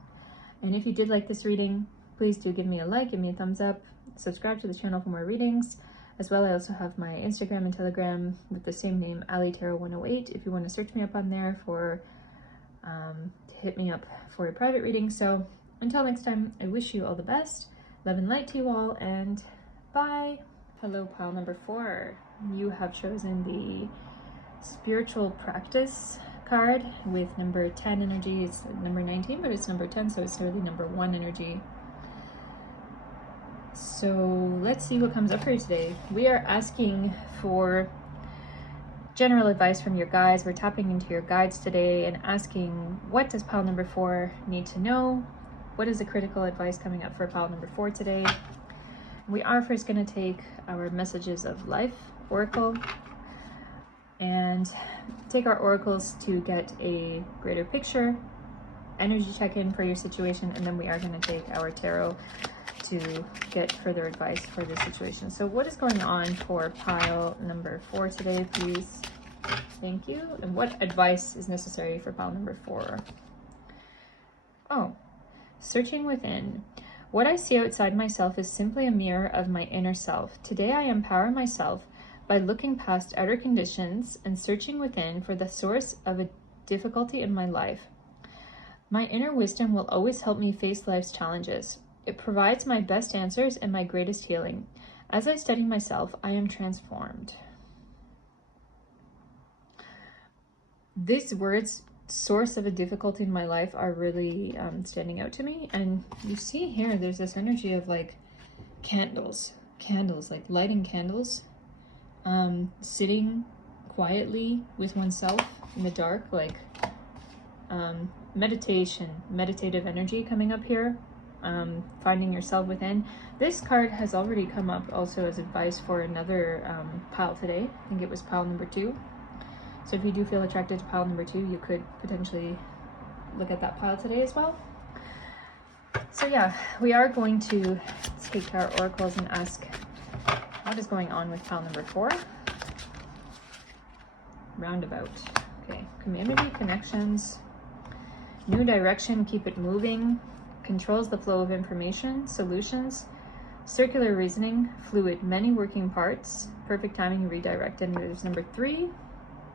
And if you did like this reading, please do give me a like, give me a thumbs up, subscribe to the channel for more readings. As well, I also have my Instagram and Telegram with the same name, Ali Tarot 108, if you want to search me up on there for to hit me up for a private reading. So until next time, I wish you all the best. Love and light to you all, and bye. Hello, pile number 4. You have chosen the spiritual practice card with number 10 energy. It's number 19, but it's number 10, so it's really number 1 energy. So let's see what comes up for you today. We are asking for general advice from your guides. We're tapping into your guides today and asking, what does pile number 4 need to know? What is the critical advice coming up for pile number 4 today? We are first going to take our messages of life oracle and take our oracles to get a greater picture, energy check-in for your situation, and then we are going to take our tarot to get further advice for this situation. So what is going on for pile number 4 today, please? Thank you. And what advice is necessary for pile number 4? Oh, searching within. What I see outside myself is simply a mirror of my inner self. Today I empower myself by looking past outer conditions and searching within for the source of a difficulty in my life. My inner wisdom will always help me face life's challenges. It provides my best answers and my greatest healing. As I study myself, I am transformed. These words, source of a difficulty in my life, are really standing out to me. And you see here, there's this energy of like candles, like lighting candles, sitting quietly with oneself in the dark, like meditative energy coming up here. finding yourself within. This card has already come up also as advice for another pile today. I think it was pile number 2. So if you do feel attracted to pile number 2, you could potentially look at that pile today as well. So yeah, we are going to take our oracles and ask what is going on with pile number 4. Roundabout. Okay, community, connections, new direction, keep it moving, controls the flow of information, solutions, circular reasoning, fluid, many working parts, perfect timing, redirect. And there's number 3,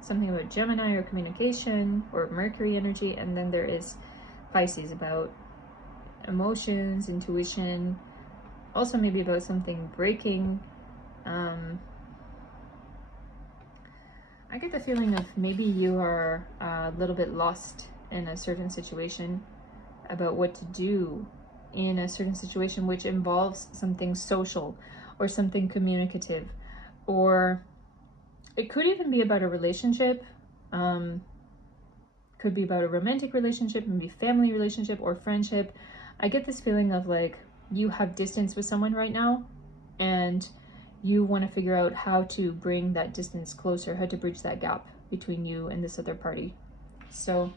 something about Gemini or communication or Mercury energy. And then there is Pisces, about emotions, intuition, also maybe about something breaking. I get the feeling of maybe you are a little bit lost in a certain situation, about what to do in a certain situation which involves something social or something communicative, or it could even be about a relationship, could be about a romantic relationship, maybe family relationship or friendship. I get this feeling of like you have distance with someone right now and you want to figure out how to bring that distance closer, how to bridge that gap between you and this other party. So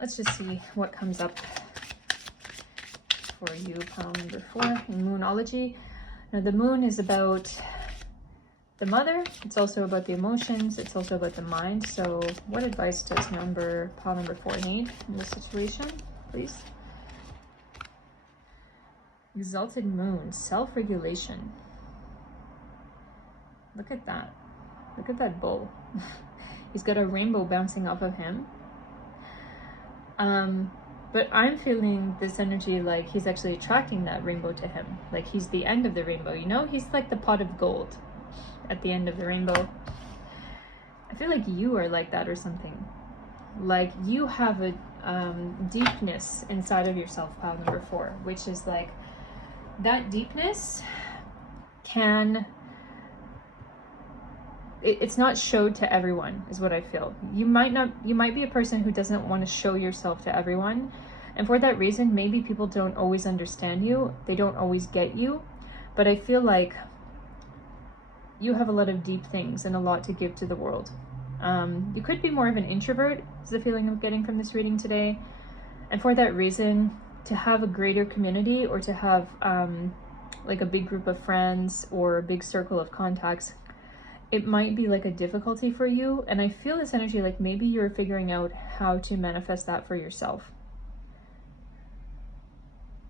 let's just see what comes up for you, pile number 4 in Moonology. Now the moon is about the mother, it's also about the emotions, it's also about the mind. So what advice does pile number 4 need in this situation, please? Exalted moon, self-regulation. Look at that. Look at that bull. He's got a rainbow bouncing off of him. But I'm feeling this energy like he's actually attracting that rainbow to him. Like he's the end of the rainbow, you know? He's like the pot of gold at the end of the rainbow. I feel like you are like that or something. Like you have a deepness inside of yourself, pile number 4, which is like that deepness can... it's not showed to everyone is what I feel. You might be a person who doesn't want to show yourself to everyone. And for that reason, maybe people don't always understand you. They don't always get you. But I feel like you have a lot of deep things and a lot to give to the world. You could be more of an introvert, is the feeling I'm getting from this reading today. And for that reason, to have a greater community or to have like a big group of friends or a big circle of contacts, it might be like a difficulty for you. And I feel this energy like maybe you're figuring out how to manifest that for yourself.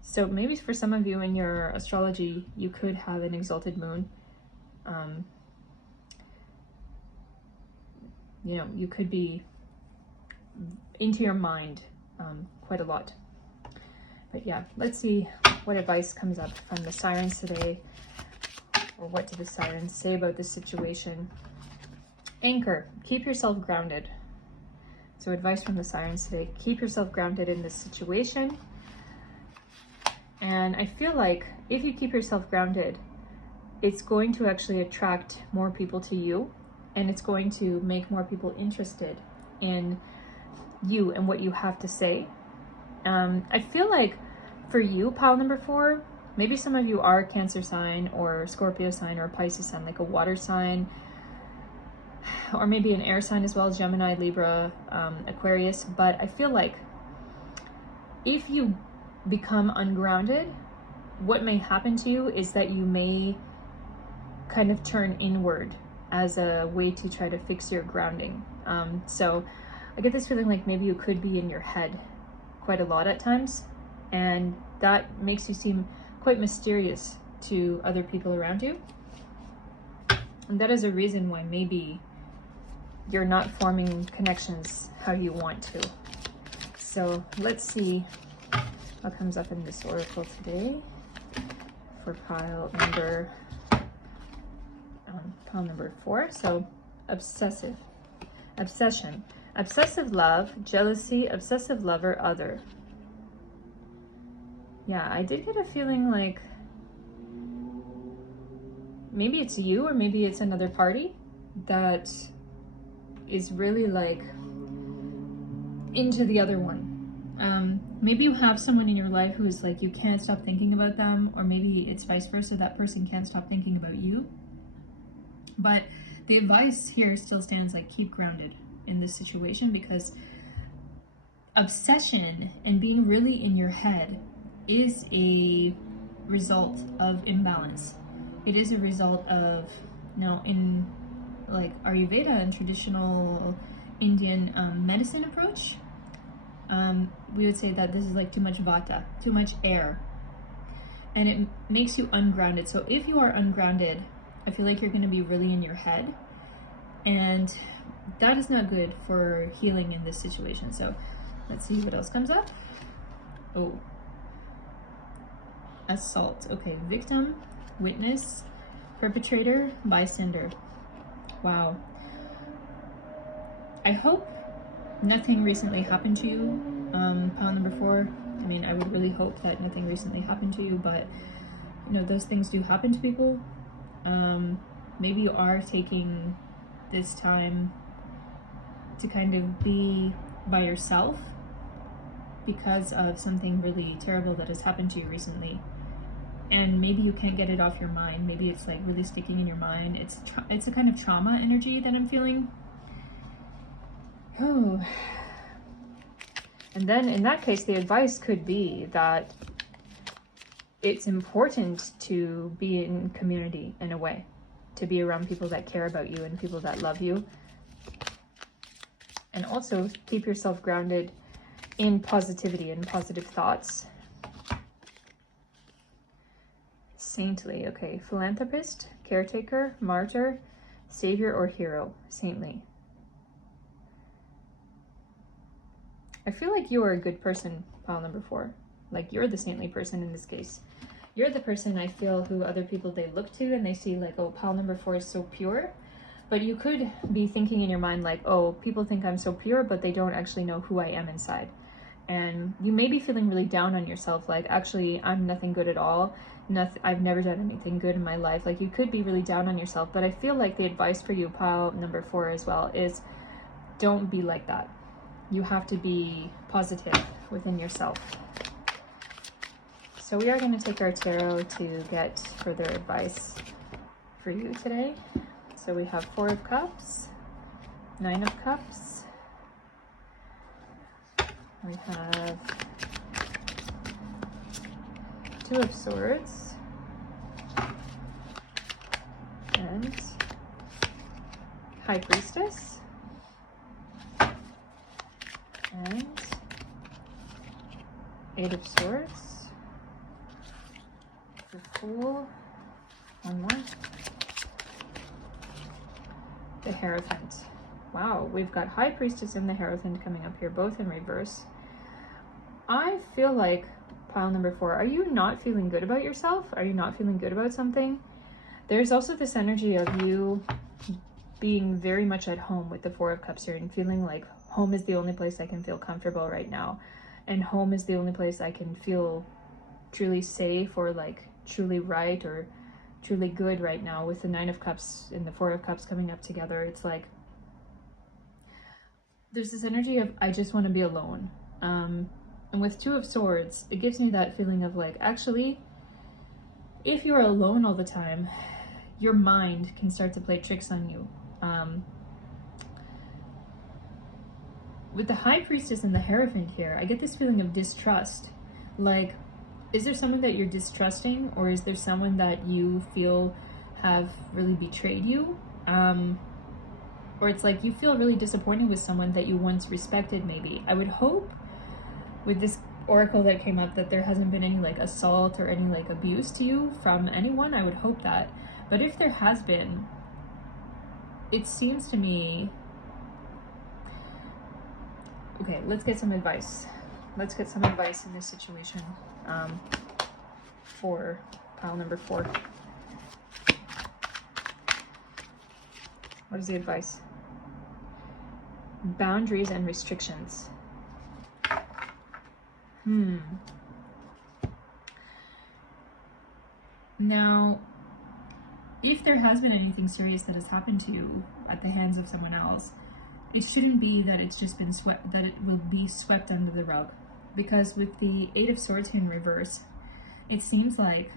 So maybe for some of you in your astrology, you could have an exalted moon. You know, you could be into your mind quite a lot. But yeah, let's see what advice comes up from the sirens today. Or what do the sirens say about this situation? Anchor, keep yourself grounded. So advice from the sirens today, keep yourself grounded in this situation. And I feel like if you keep yourself grounded, it's going to actually attract more people to you, and it's going to make more people interested in you and what you have to say. I feel like for you, pile number 4, maybe some of you are Cancer sign or Scorpio sign or Pisces sign, like a water sign, or maybe an air sign as well, Gemini, Libra, Aquarius. But I feel like if you become ungrounded, what may happen to you is that you may kind of turn inward as a way to try to fix your grounding. So I get this feeling like maybe you could be in your head quite a lot at times, and that makes you seem quite mysterious to other people around you. And that is a reason why maybe you're not forming connections how you want to. So let's see what comes up in this oracle today for pile number 4. So obsession, obsessive love, jealousy, obsessive lover, other. Yeah, I did get a feeling like maybe it's you or maybe it's another party that is really like into the other one. Maybe you have someone in your life who is like, you can't stop thinking about them, or maybe it's vice versa, that person can't stop thinking about you. But the advice here still stands, like, keep grounded in this situation, because obsession and being really in your head is a result of imbalance. It is a result of, in like Ayurveda and traditional Indian medicine approach, we would say that this is like too much vata, too much air, and it makes you ungrounded. So if you are ungrounded, I feel like you're going to be really in your head, and that is not good for healing in this situation. So let's see what else comes up. Oh, assault. Okay, victim, witness, perpetrator, bystander. Wow. I hope nothing recently happened to you, pile number 4. I mean, I would really hope that nothing recently happened to you, but those things do happen to people. Maybe you are taking this time to kind of be by yourself because of something really terrible that has happened to you recently, and maybe you can't get it off your mind. Maybe it's like really sticking in your mind. It's a kind of trauma energy that I'm feeling. Oh, and then in that case, the advice could be that it's important to be in community in a way, to be around people that care about you and people that love you, and also keep yourself grounded in positivity and positive thoughts. Saintly. Okay, philanthropist, caretaker, martyr, savior, or hero. Saintly. I feel like you are a good person, pile number 4. Like, you're the saintly person in this case. You're the person, I feel, who other people, they look to and they see like, oh, pile number 4 is so pure. But you could be thinking in your mind like, oh, people think I'm so pure, but they don't actually know who I am inside. And you may be feeling really down on yourself, like, actually, I'm nothing good at all. I've never done anything good in my life. Like, you could be really down on yourself, but I feel like the advice for you, pile number 4 as well, is don't be like that. You have to be positive within yourself. So we are going to take our tarot to get further advice for you today. So we have 4 of Cups, 9 of Cups, we have 2 of Swords, and High Priestess, and 8 of Swords, the Fool, one more, the Hierophant. Wow, we've got High Priestess and the Hierophant coming up here, both in reverse. I feel like, pile number 4, are you not feeling good about yourself? Are you not feeling good about something? There's also this energy of you being very much at home with the 4 of Cups here, and feeling like home is the only place I can feel comfortable right now. And home is the only place I can feel truly safe, or like truly right, or truly good right now. With the 9 of Cups and the 4 of Cups coming up together, it's like there's this energy of I just want to be alone. And with 2 of Swords, it gives me that feeling of like, actually, if you're alone all the time, your mind can start to play tricks on you. With the High Priestess and the Hierophant here, I get this feeling of distrust. Like, is there someone that you're distrusting, or is there someone that you feel have really betrayed you? Or it's like you feel really disappointed with someone that you once respected, maybe. I would hope with this oracle that came up that there hasn't been any like assault or any like abuse to you from anyone. I would hope that. But if there has been, it seems to me... Okay, let's get some advice. Let's get some advice in this situation for pile number 4. What is the advice? Boundaries and restrictions. Now, if there has been anything serious that has happened to you at the hands of someone else, it shouldn't be that it's just been swept, that it will be swept under the rug. because with the Eight of Swords in reverse, it seems like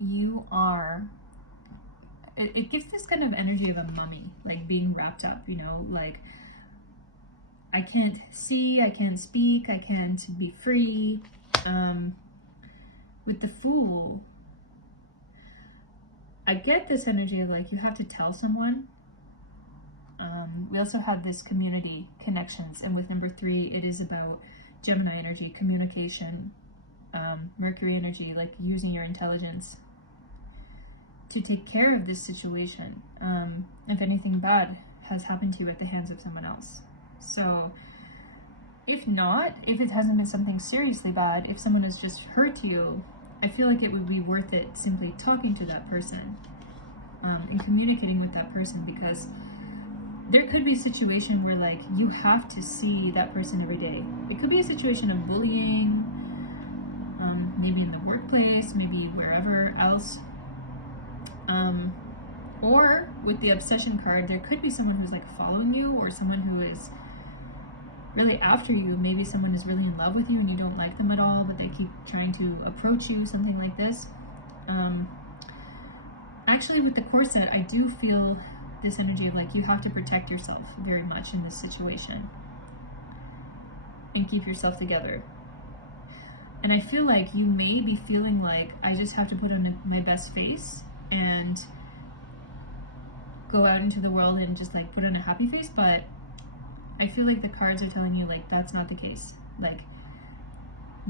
you are, it gives this kind of energy of a mummy, like being wrapped up, you know, like I can't see, I can't speak, I can't be free. With the Fool, I get this energy of like you have to tell someone. We also have this community connections, and with number 3, it is about Gemini energy, communication, Mercury energy, like using your intelligence to take care of this situation. If anything bad has happened to you at the hands of someone else. So if not, if it hasn't been something seriously bad, if someone has just hurt you, I feel like it would be worth it simply talking to that person and communicating with that person, because there could be a situation where like you have to see that person every day. It could be a situation of bullying, maybe in the workplace, maybe wherever else. Or with the Obsession card, there could be someone who's like following you, or someone who is really after you. Maybe someone is really in love with you and you don't like them at all, but they keep trying to approach you, something like this. Actually, with the corset, I do feel this energy of like you have to protect yourself very much in this situation and keep yourself together. And I feel like you may be feeling like I just have to put on my best face and go out into the world and just like put on a happy face, but I feel like the cards are telling you like that's not the case. Like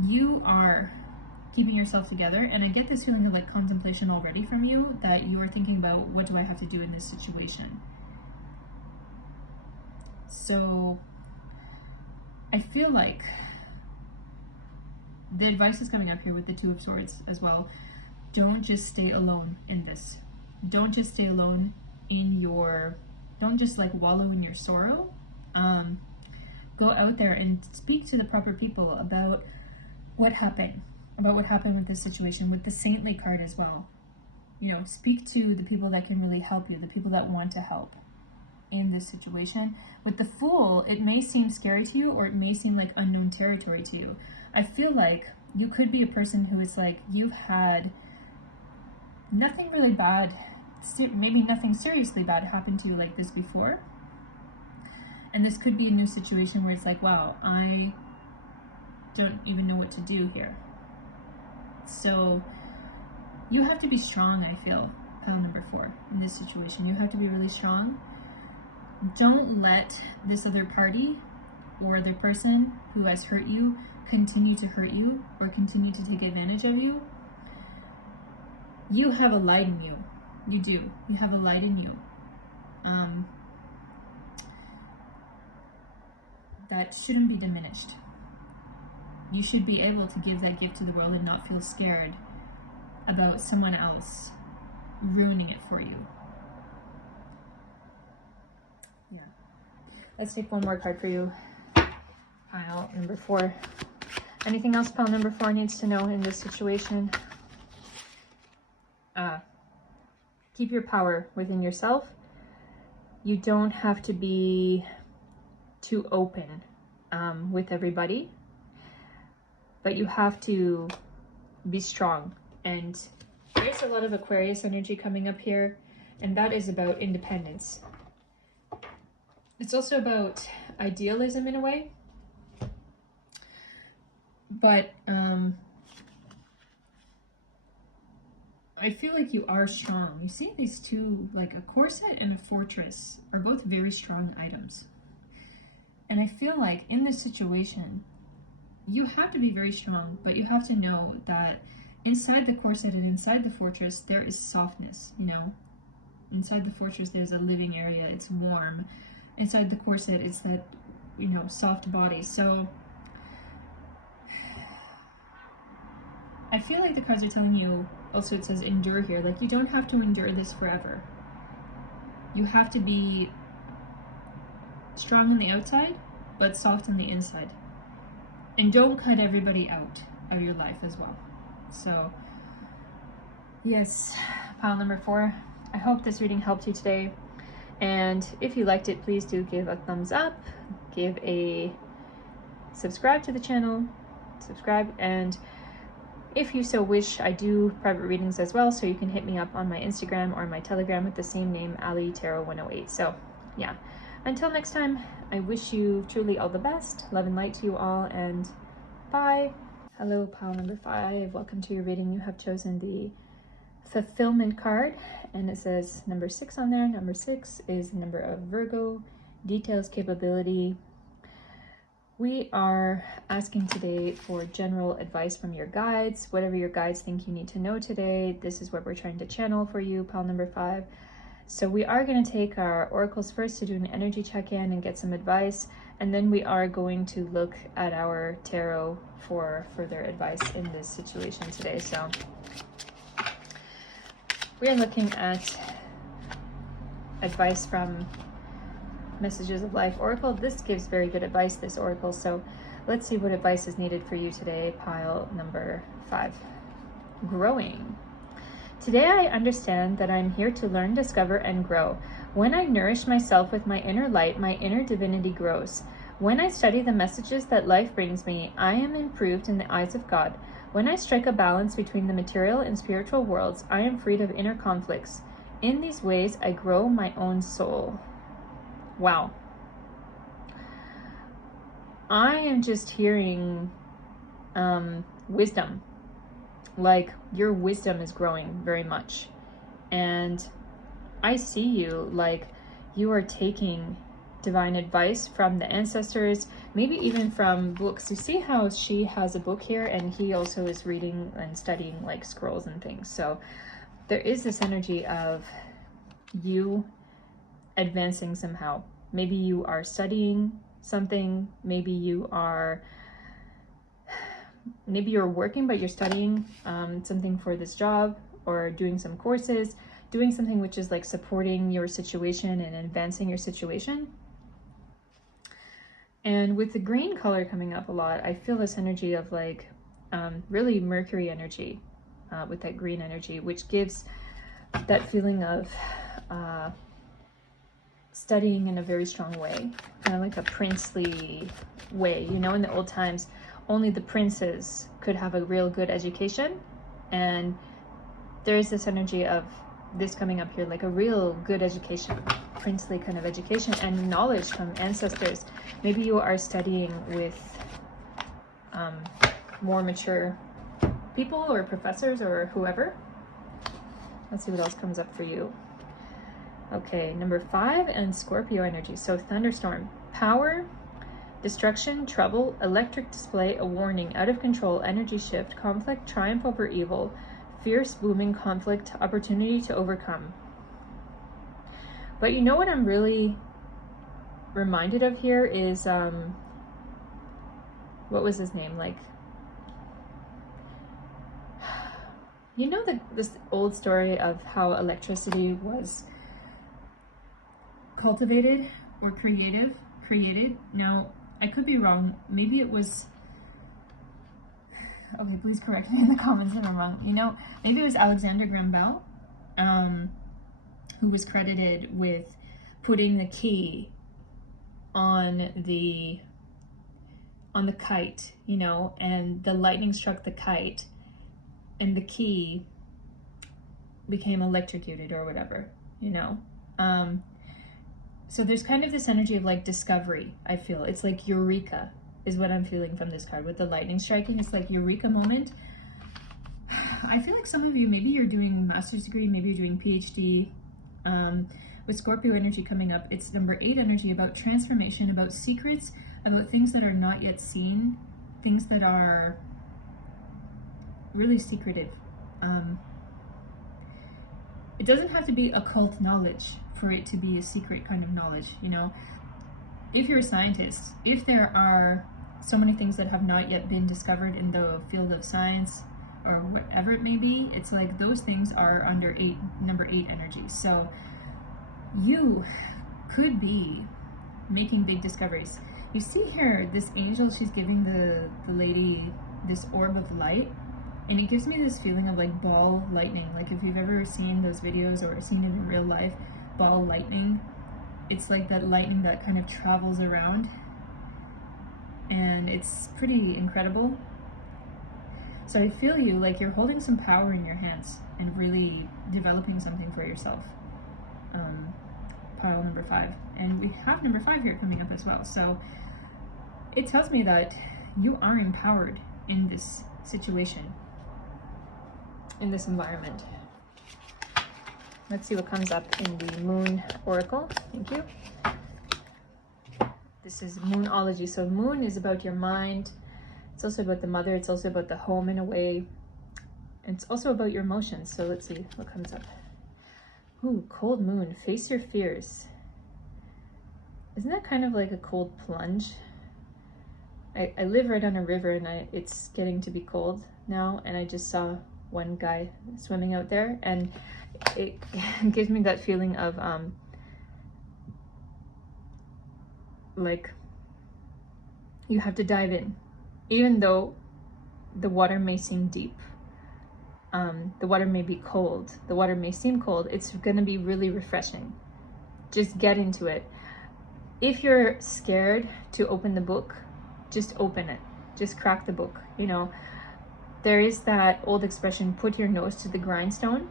you are keeping yourself together, and I get this feeling of like contemplation already from you, that you are thinking about what do I have to do in this situation. So I feel like the advice is coming up here with the Two of Swords as well. Don't just stay alone in this. Don't just stay alone in your, don't just like wallow in your sorrow. Go out there and speak to the proper people about what happened with this situation, with the Saintly card as well. You know, speak to the people that can really help you, the people that want to help in this situation. With the Fool, it may seem scary to you, or it may seem like unknown territory to you. I feel like you could be a person who is like, you've had nothing really bad, maybe nothing seriously bad happen to you like this before. And this could be a new situation where it's like, wow, I don't even know what to do here. So you have to be strong, I feel, pile number 4, in this situation. You have to be really strong. Don't let this other party or the person who has hurt you continue to hurt you or continue to take advantage of you. You have a light in you. You do. You have a light in you. That shouldn't be diminished. You should be able to give that gift to the world and not feel scared about someone else ruining it for you. Yeah. Let's take one more card for you. Pile number 4. Anything else pile number 4 needs to know in this situation? Keep your power within yourself. You don't have to be too open with everybody, but you have to be strong. And there's a lot of Aquarius energy coming up here, and that is about independence. It's also about idealism in a way, but I feel like you are strong. You see these two, like a corset and a fortress, are both very strong items. And I feel like in this situation, you have to be very strong, but you have to know that inside the corset and inside the fortress, there is softness, you know? Inside the fortress, there's a living area. It's warm. Inside the corset, it's that, you know, soft body. So I feel like the cards are telling you, also it says endure here, like you don't have to endure this forever. You have to be strong on the outside, but soft on the inside. And don't cut everybody out of your life as well. So, yes, pile number 4. I hope this reading helped you today. And if you liked it, please do give a thumbs up, give a subscribe to the channel, subscribe, and if you so wish, I do private readings as well, so you can hit me up on my Instagram or my Telegram with the same name, Ali Tarot 108. So yeah, until next time, I wish you truly all the best. Love and light to you all, and bye. Hello, pile number 5. Welcome to your reading. You have chosen the Fulfillment card, and it says number 6 on there. Number 6 is the number of Virgo, details, capability. We are asking today for general advice from your guides. Whatever your guides think you need to know today, this is what we're trying to channel for you, pile number 5. So we are going to take our oracles first to do an energy check-in and get some advice, and then we are going to look at our tarot for further advice in this situation today. So we are looking at advice from Messages of Life Oracle. This gives very good advice, this oracle. So let's see what advice is needed for you today, pile number 5. Growing. Today I understand that I'm here to learn, discover, and grow. When I nourish myself with my inner light, my inner divinity grows. When I study the messages that life brings me, I am improved in the eyes of God. When I strike a balance between the material and spiritual worlds, I am freed of inner conflicts. In these ways, I grow my own soul. Wow. I am just hearing wisdom. Like, your wisdom is growing very much. And I see you like you are taking divine advice from the ancestors, maybe even from books. You see how she has a book here, and he also is reading and studying like scrolls and things. So there is this energy of you advancing somehow. Maybe you are studying something, maybe you're working but you're studying something for this job, or doing some courses, doing something which is like supporting your situation and advancing your situation. And with the green color coming up a lot, I feel this energy of like really Mercury energy with that green energy, which gives that feeling of studying in a very strong way, kind of like a princely way. You know, in the old times, only the princes could have a real good education, and there is this energy of this coming up here, like a real good education, princely kind of education and knowledge from ancestors. Maybe you are studying with more mature people or professors or whoever. Let's see what else comes up for you. Okay, number 5 and Scorpio energy. So thunderstorm, power, destruction, trouble, electric display, a warning, out of control, energy shift, conflict, triumph over evil, fierce booming conflict, opportunity to overcome. But you know what I'm really reminded of here is what was his name? Like, you know, this old story of how electricity was cultivated or created. Now, I could be wrong. Maybe it was, okay, please correct me in the comments if I'm wrong. You know, maybe it was Alexander Graham Bell, who was credited with putting the key on the kite, you know, and the lightning struck the kite and the key became electrocuted or whatever, you know. So there's kind of this energy of like discovery, I feel. It's like eureka is what I'm feeling from this card with the lightning striking. It's like eureka moment. I feel like some of you, maybe you're doing master's degree, maybe you're doing PhD. With Scorpio energy coming up, it's number 8 energy, about transformation, about secrets, about things that are not yet seen, things that are really secretive. It doesn't have to be occult knowledge for it to be a secret kind of knowledge, you know. If you're a scientist, if there are so many things that have not yet been discovered in the field of science or whatever it may be, it's like those things are under number 8 energy. So you could be making big discoveries. You see here, this angel, she's giving the lady this orb of light, and it gives me this feeling of like ball lightning. Like if you've ever seen those videos or seen it in real life, ball lightning, it's like that lightning that kind of travels around and it's pretty incredible. So I feel you, like you're holding some power in your hands and really developing something for yourself. Pile number 5. And we have number 5 here coming up as well. So it tells me that you are empowered in this situation, in this environment. Let's see what comes up in the Moon Oracle. Thank you. This is Moonology. So Moon is about your mind. It's also about the mother. It's also about the home in a way. And it's also about your emotions. So let's see what comes up. Ooh, cold moon. Face your fears. Isn't that kind of like a cold plunge? I live right on a river, and it's getting to be cold now, and I just saw one guy swimming out there, and it gives me that feeling of like you have to dive in, even though the water may seem deep. The water may be cold. The water may seem cold. It's going to be really refreshing. Just get into it. If you're scared to open the book, just open it. Just crack the book. You know, there is that old expression, put your nose to the grindstone.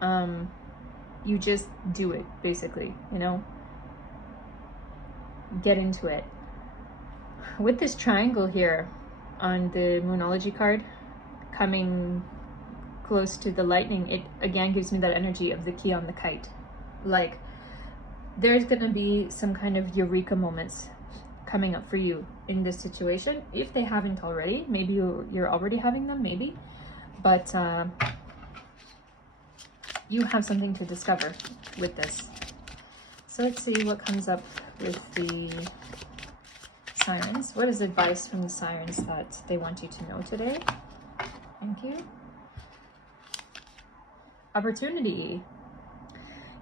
You just do it, basically, you know. Get into it. With this triangle here on the Moonology card, coming close to the lightning, it again gives me that energy of the key on the kite. Like, there's gonna be some kind of eureka moments coming up for you in this situation. If they haven't already, maybe you're already having them, maybe. But you have something to discover with this. So let's see what comes up with the sirens. What is advice from the sirens that they want you to know today? Thank you. Opportunity.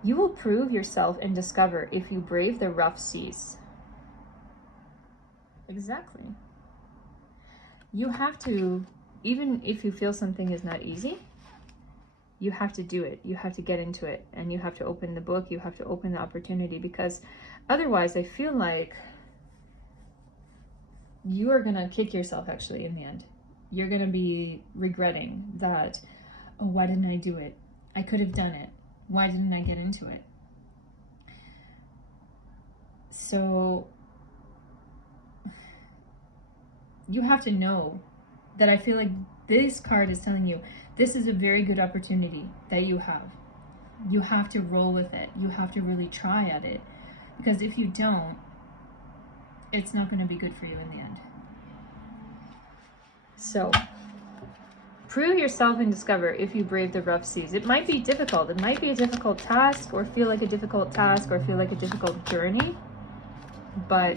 You will prove yourself and discover if you brave the rough seas. Exactly. You have to, even if you feel something is not easy, you have to do it. You have to get into it, and you have to open the book. You have to open the opportunity, because otherwise I feel like you are going to kick yourself actually in the end. You're going to be regretting that, oh, why didn't I do it? I could have done it. Why didn't I get into it? So you have to know that I feel like this card is telling you this is a very good opportunity that you have. You have to roll with it. You have to really try at it, because if you don't, it's not going to be good for you in the end. So prove yourself and discover if you brave the rough seas. It might be difficult. It might be a difficult task, or feel like a difficult task, or feel like a difficult journey, but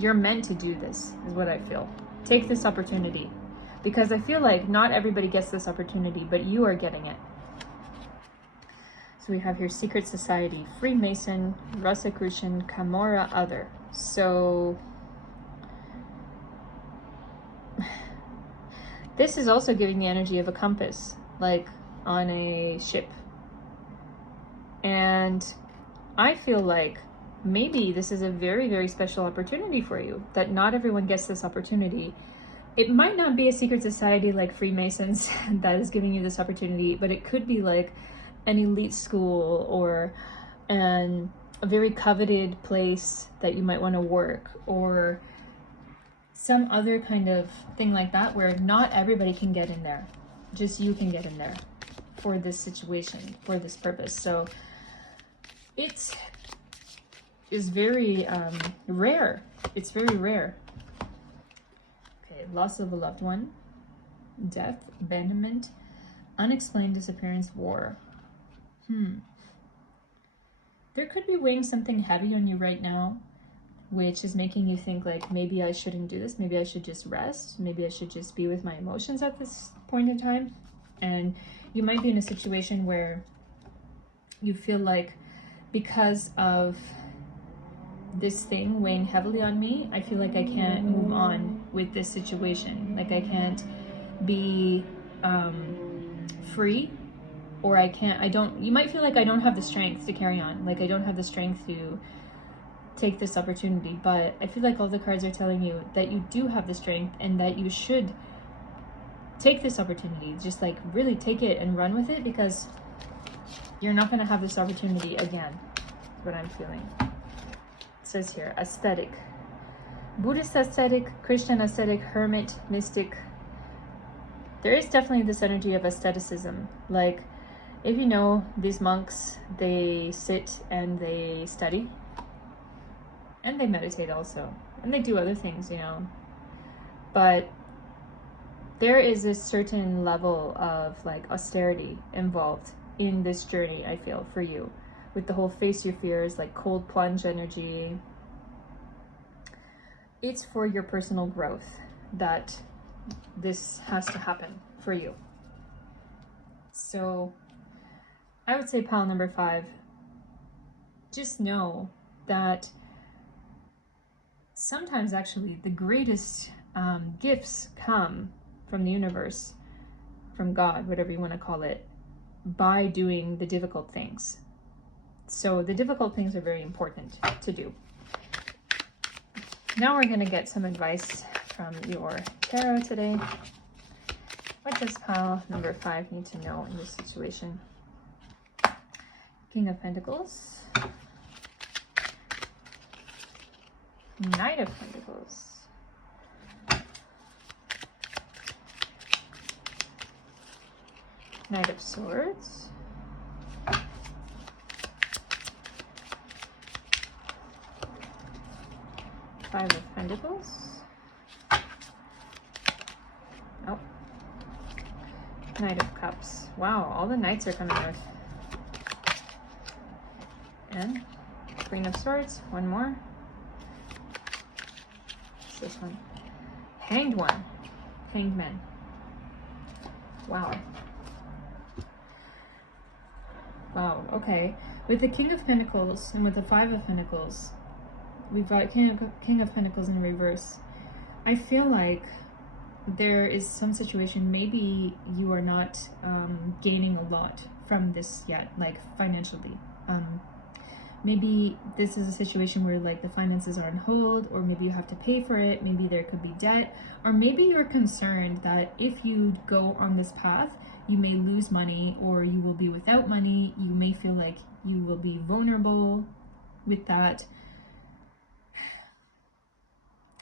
you're meant to do this, is what I feel. Take this opportunity, because I feel like not everybody gets this opportunity, but you are getting it. So we have here Secret Society, Freemason, Rosicrucian, Camorra, Other. So this is also giving the energy of a compass, like on a ship. And I feel like maybe this is a very, very special opportunity for you, that not everyone gets this opportunity. It might not be a secret society like Freemasons that is giving you this opportunity, but it could be like an elite school, or a very coveted place that you might want to work, or some other kind of thing like that, where not everybody can get in there. Just you can get in there for this situation, for this purpose. So it is very rare. It's very rare. Okay, loss of a loved one, death, abandonment, unexplained disappearance, war. There could be weighing something heavy on you right now, which is making you think like, maybe I shouldn't do this. Maybe I should just rest. Maybe I should just be with my emotions at this point in time. And you might be in a situation where you feel like, because of this thing weighing heavily on me, I feel like I can't move on with this situation. Like I can't be free, or you might feel like I don't have the strength to carry on. Like I don't have the strength to take this opportunity, but I feel like all the cards are telling you that you do have the strength and that you should take this opportunity. Just like really take it and run with it, because you're not going to have this opportunity again. That's what I'm feeling. It says here, aesthetic. Buddhist aesthetic, Christian aesthetic, hermit, mystic. There is definitely this energy of aestheticism. Like, if you know, these monks, they sit and they study. And they meditate also. And they do other things, you know. But there is a certain level of like austerity involved in this journey, I feel, for you. With the whole face your fears, like cold plunge energy. It's for your personal growth that this has to happen for you. So I would say pile number 5, just know that sometimes actually the greatest gifts come from the universe, from God, whatever you want to call it, by doing the difficult things. So the difficult things are very important to do. Now we're going to get some advice from your tarot today. What does pile number 5 need to know in this situation? King of Pentacles. Knight of Pentacles. Knight of Swords. Five of Pentacles. Oh. Knight of Cups. Wow, all the knights are coming out. And Queen of Swords. One more. What's this one? Hanged One. Hanged Man. Wow. Wow, okay. With the King of Pentacles and with the Five of Pentacles, we've got King of Pentacles in reverse. I feel like there is some situation, maybe you are not gaining a lot from this yet, like financially. Maybe this is a situation where like the finances are on hold, or maybe you have to pay for it, maybe there could be debt, or maybe you're concerned that if you go on this path, you may lose money, or you will be without money. You may feel like you will be vulnerable with that.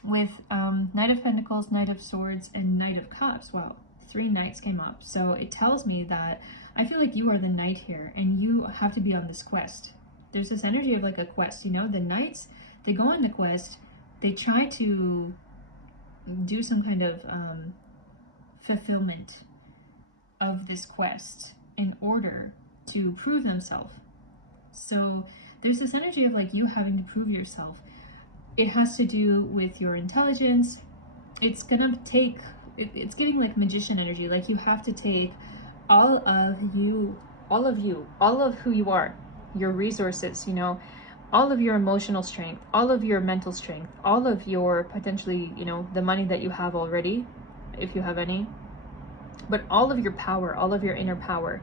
With Knight of Pentacles, Knight of Swords, and Knight of Cups, wow, 3 knights came up. So it tells me that I feel like you are the knight here, and you have to be on this quest. There's this energy of like a quest, you know? The knights, they go on the quest, they try to do some kind of fulfillment of this quest in order to prove themselves. So there's this energy of like you having to prove yourself. It has to do with your intelligence. It's gonna take, it's giving like magician energy. Like you have to take all of who you are, your resources, you know, all of your emotional strength, all of your mental strength, all of your potentially, you know, the money that you have already, if you have any, but all of your power, all of your inner power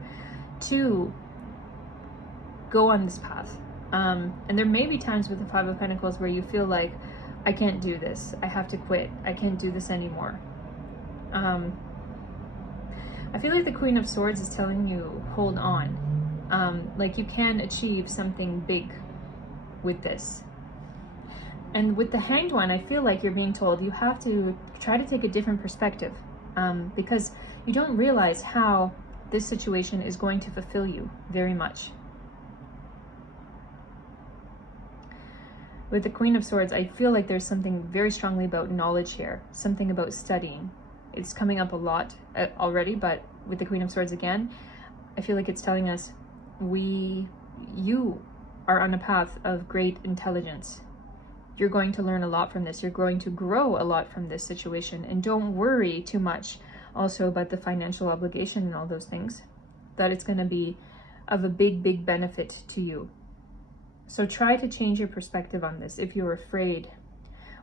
to go on this path. And there may be times with the Five of Pentacles where you feel like, I can't do this. I have to quit. I can't do this anymore. I feel like the Queen of Swords is telling you, hold on. Like you can achieve something big with this. And with the Hanged One, I feel like you're being told you have to try to take a different perspective, because you don't realize how this situation is going to fulfill you very much. With the Queen of Swords, I feel like there's something very strongly about knowledge here, something about studying. It's coming up a lot already, but with the Queen of Swords again, I feel like it's telling us you are on a path of great intelligence. You're going to learn a lot from this. You're going to grow a lot from this situation. And don't worry too much also about the financial obligation and all those things, that it's going to be of a big, big benefit to you. So try to change your perspective on this if you're afraid,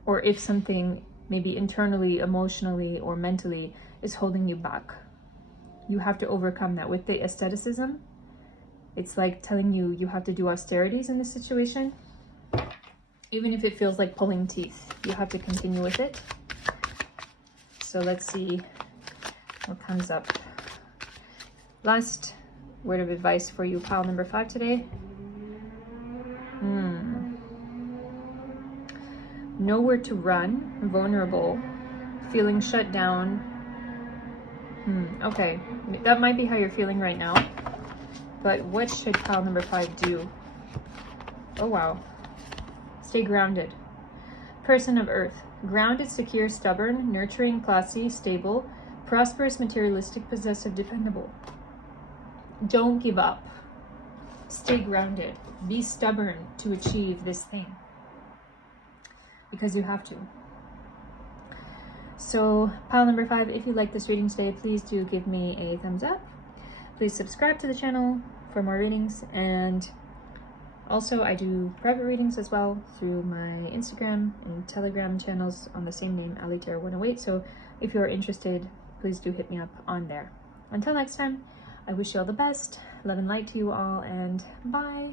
or if something maybe internally, emotionally, or mentally is holding you back. You have to overcome that. With the aestheticism, it's like telling you you have to do austerities in this situation. Even if it feels like pulling teeth, you have to continue with it. So let's see what comes up. Last word of advice for you, pile number 5 today. Nowhere to run, vulnerable, feeling shut down. Okay, that might be how you're feeling right now. But what should pile number 5 do? Oh wow. Stay grounded. Person of Earth. Grounded, secure, stubborn, nurturing, classy, stable, prosperous, materialistic, possessive, dependable. Don't give up. Stay grounded. Be stubborn to achieve this thing. Because you have to. So, pile number 5, if you like this reading today, please do give me a thumbs up. Please subscribe to the channel for more readings, and also I do private readings as well through my Instagram and Telegram channels on the same name, AliTarot108. So if you're interested, please do hit me up on there. Until next time, I wish you all the best. Love and light to you all, and bye.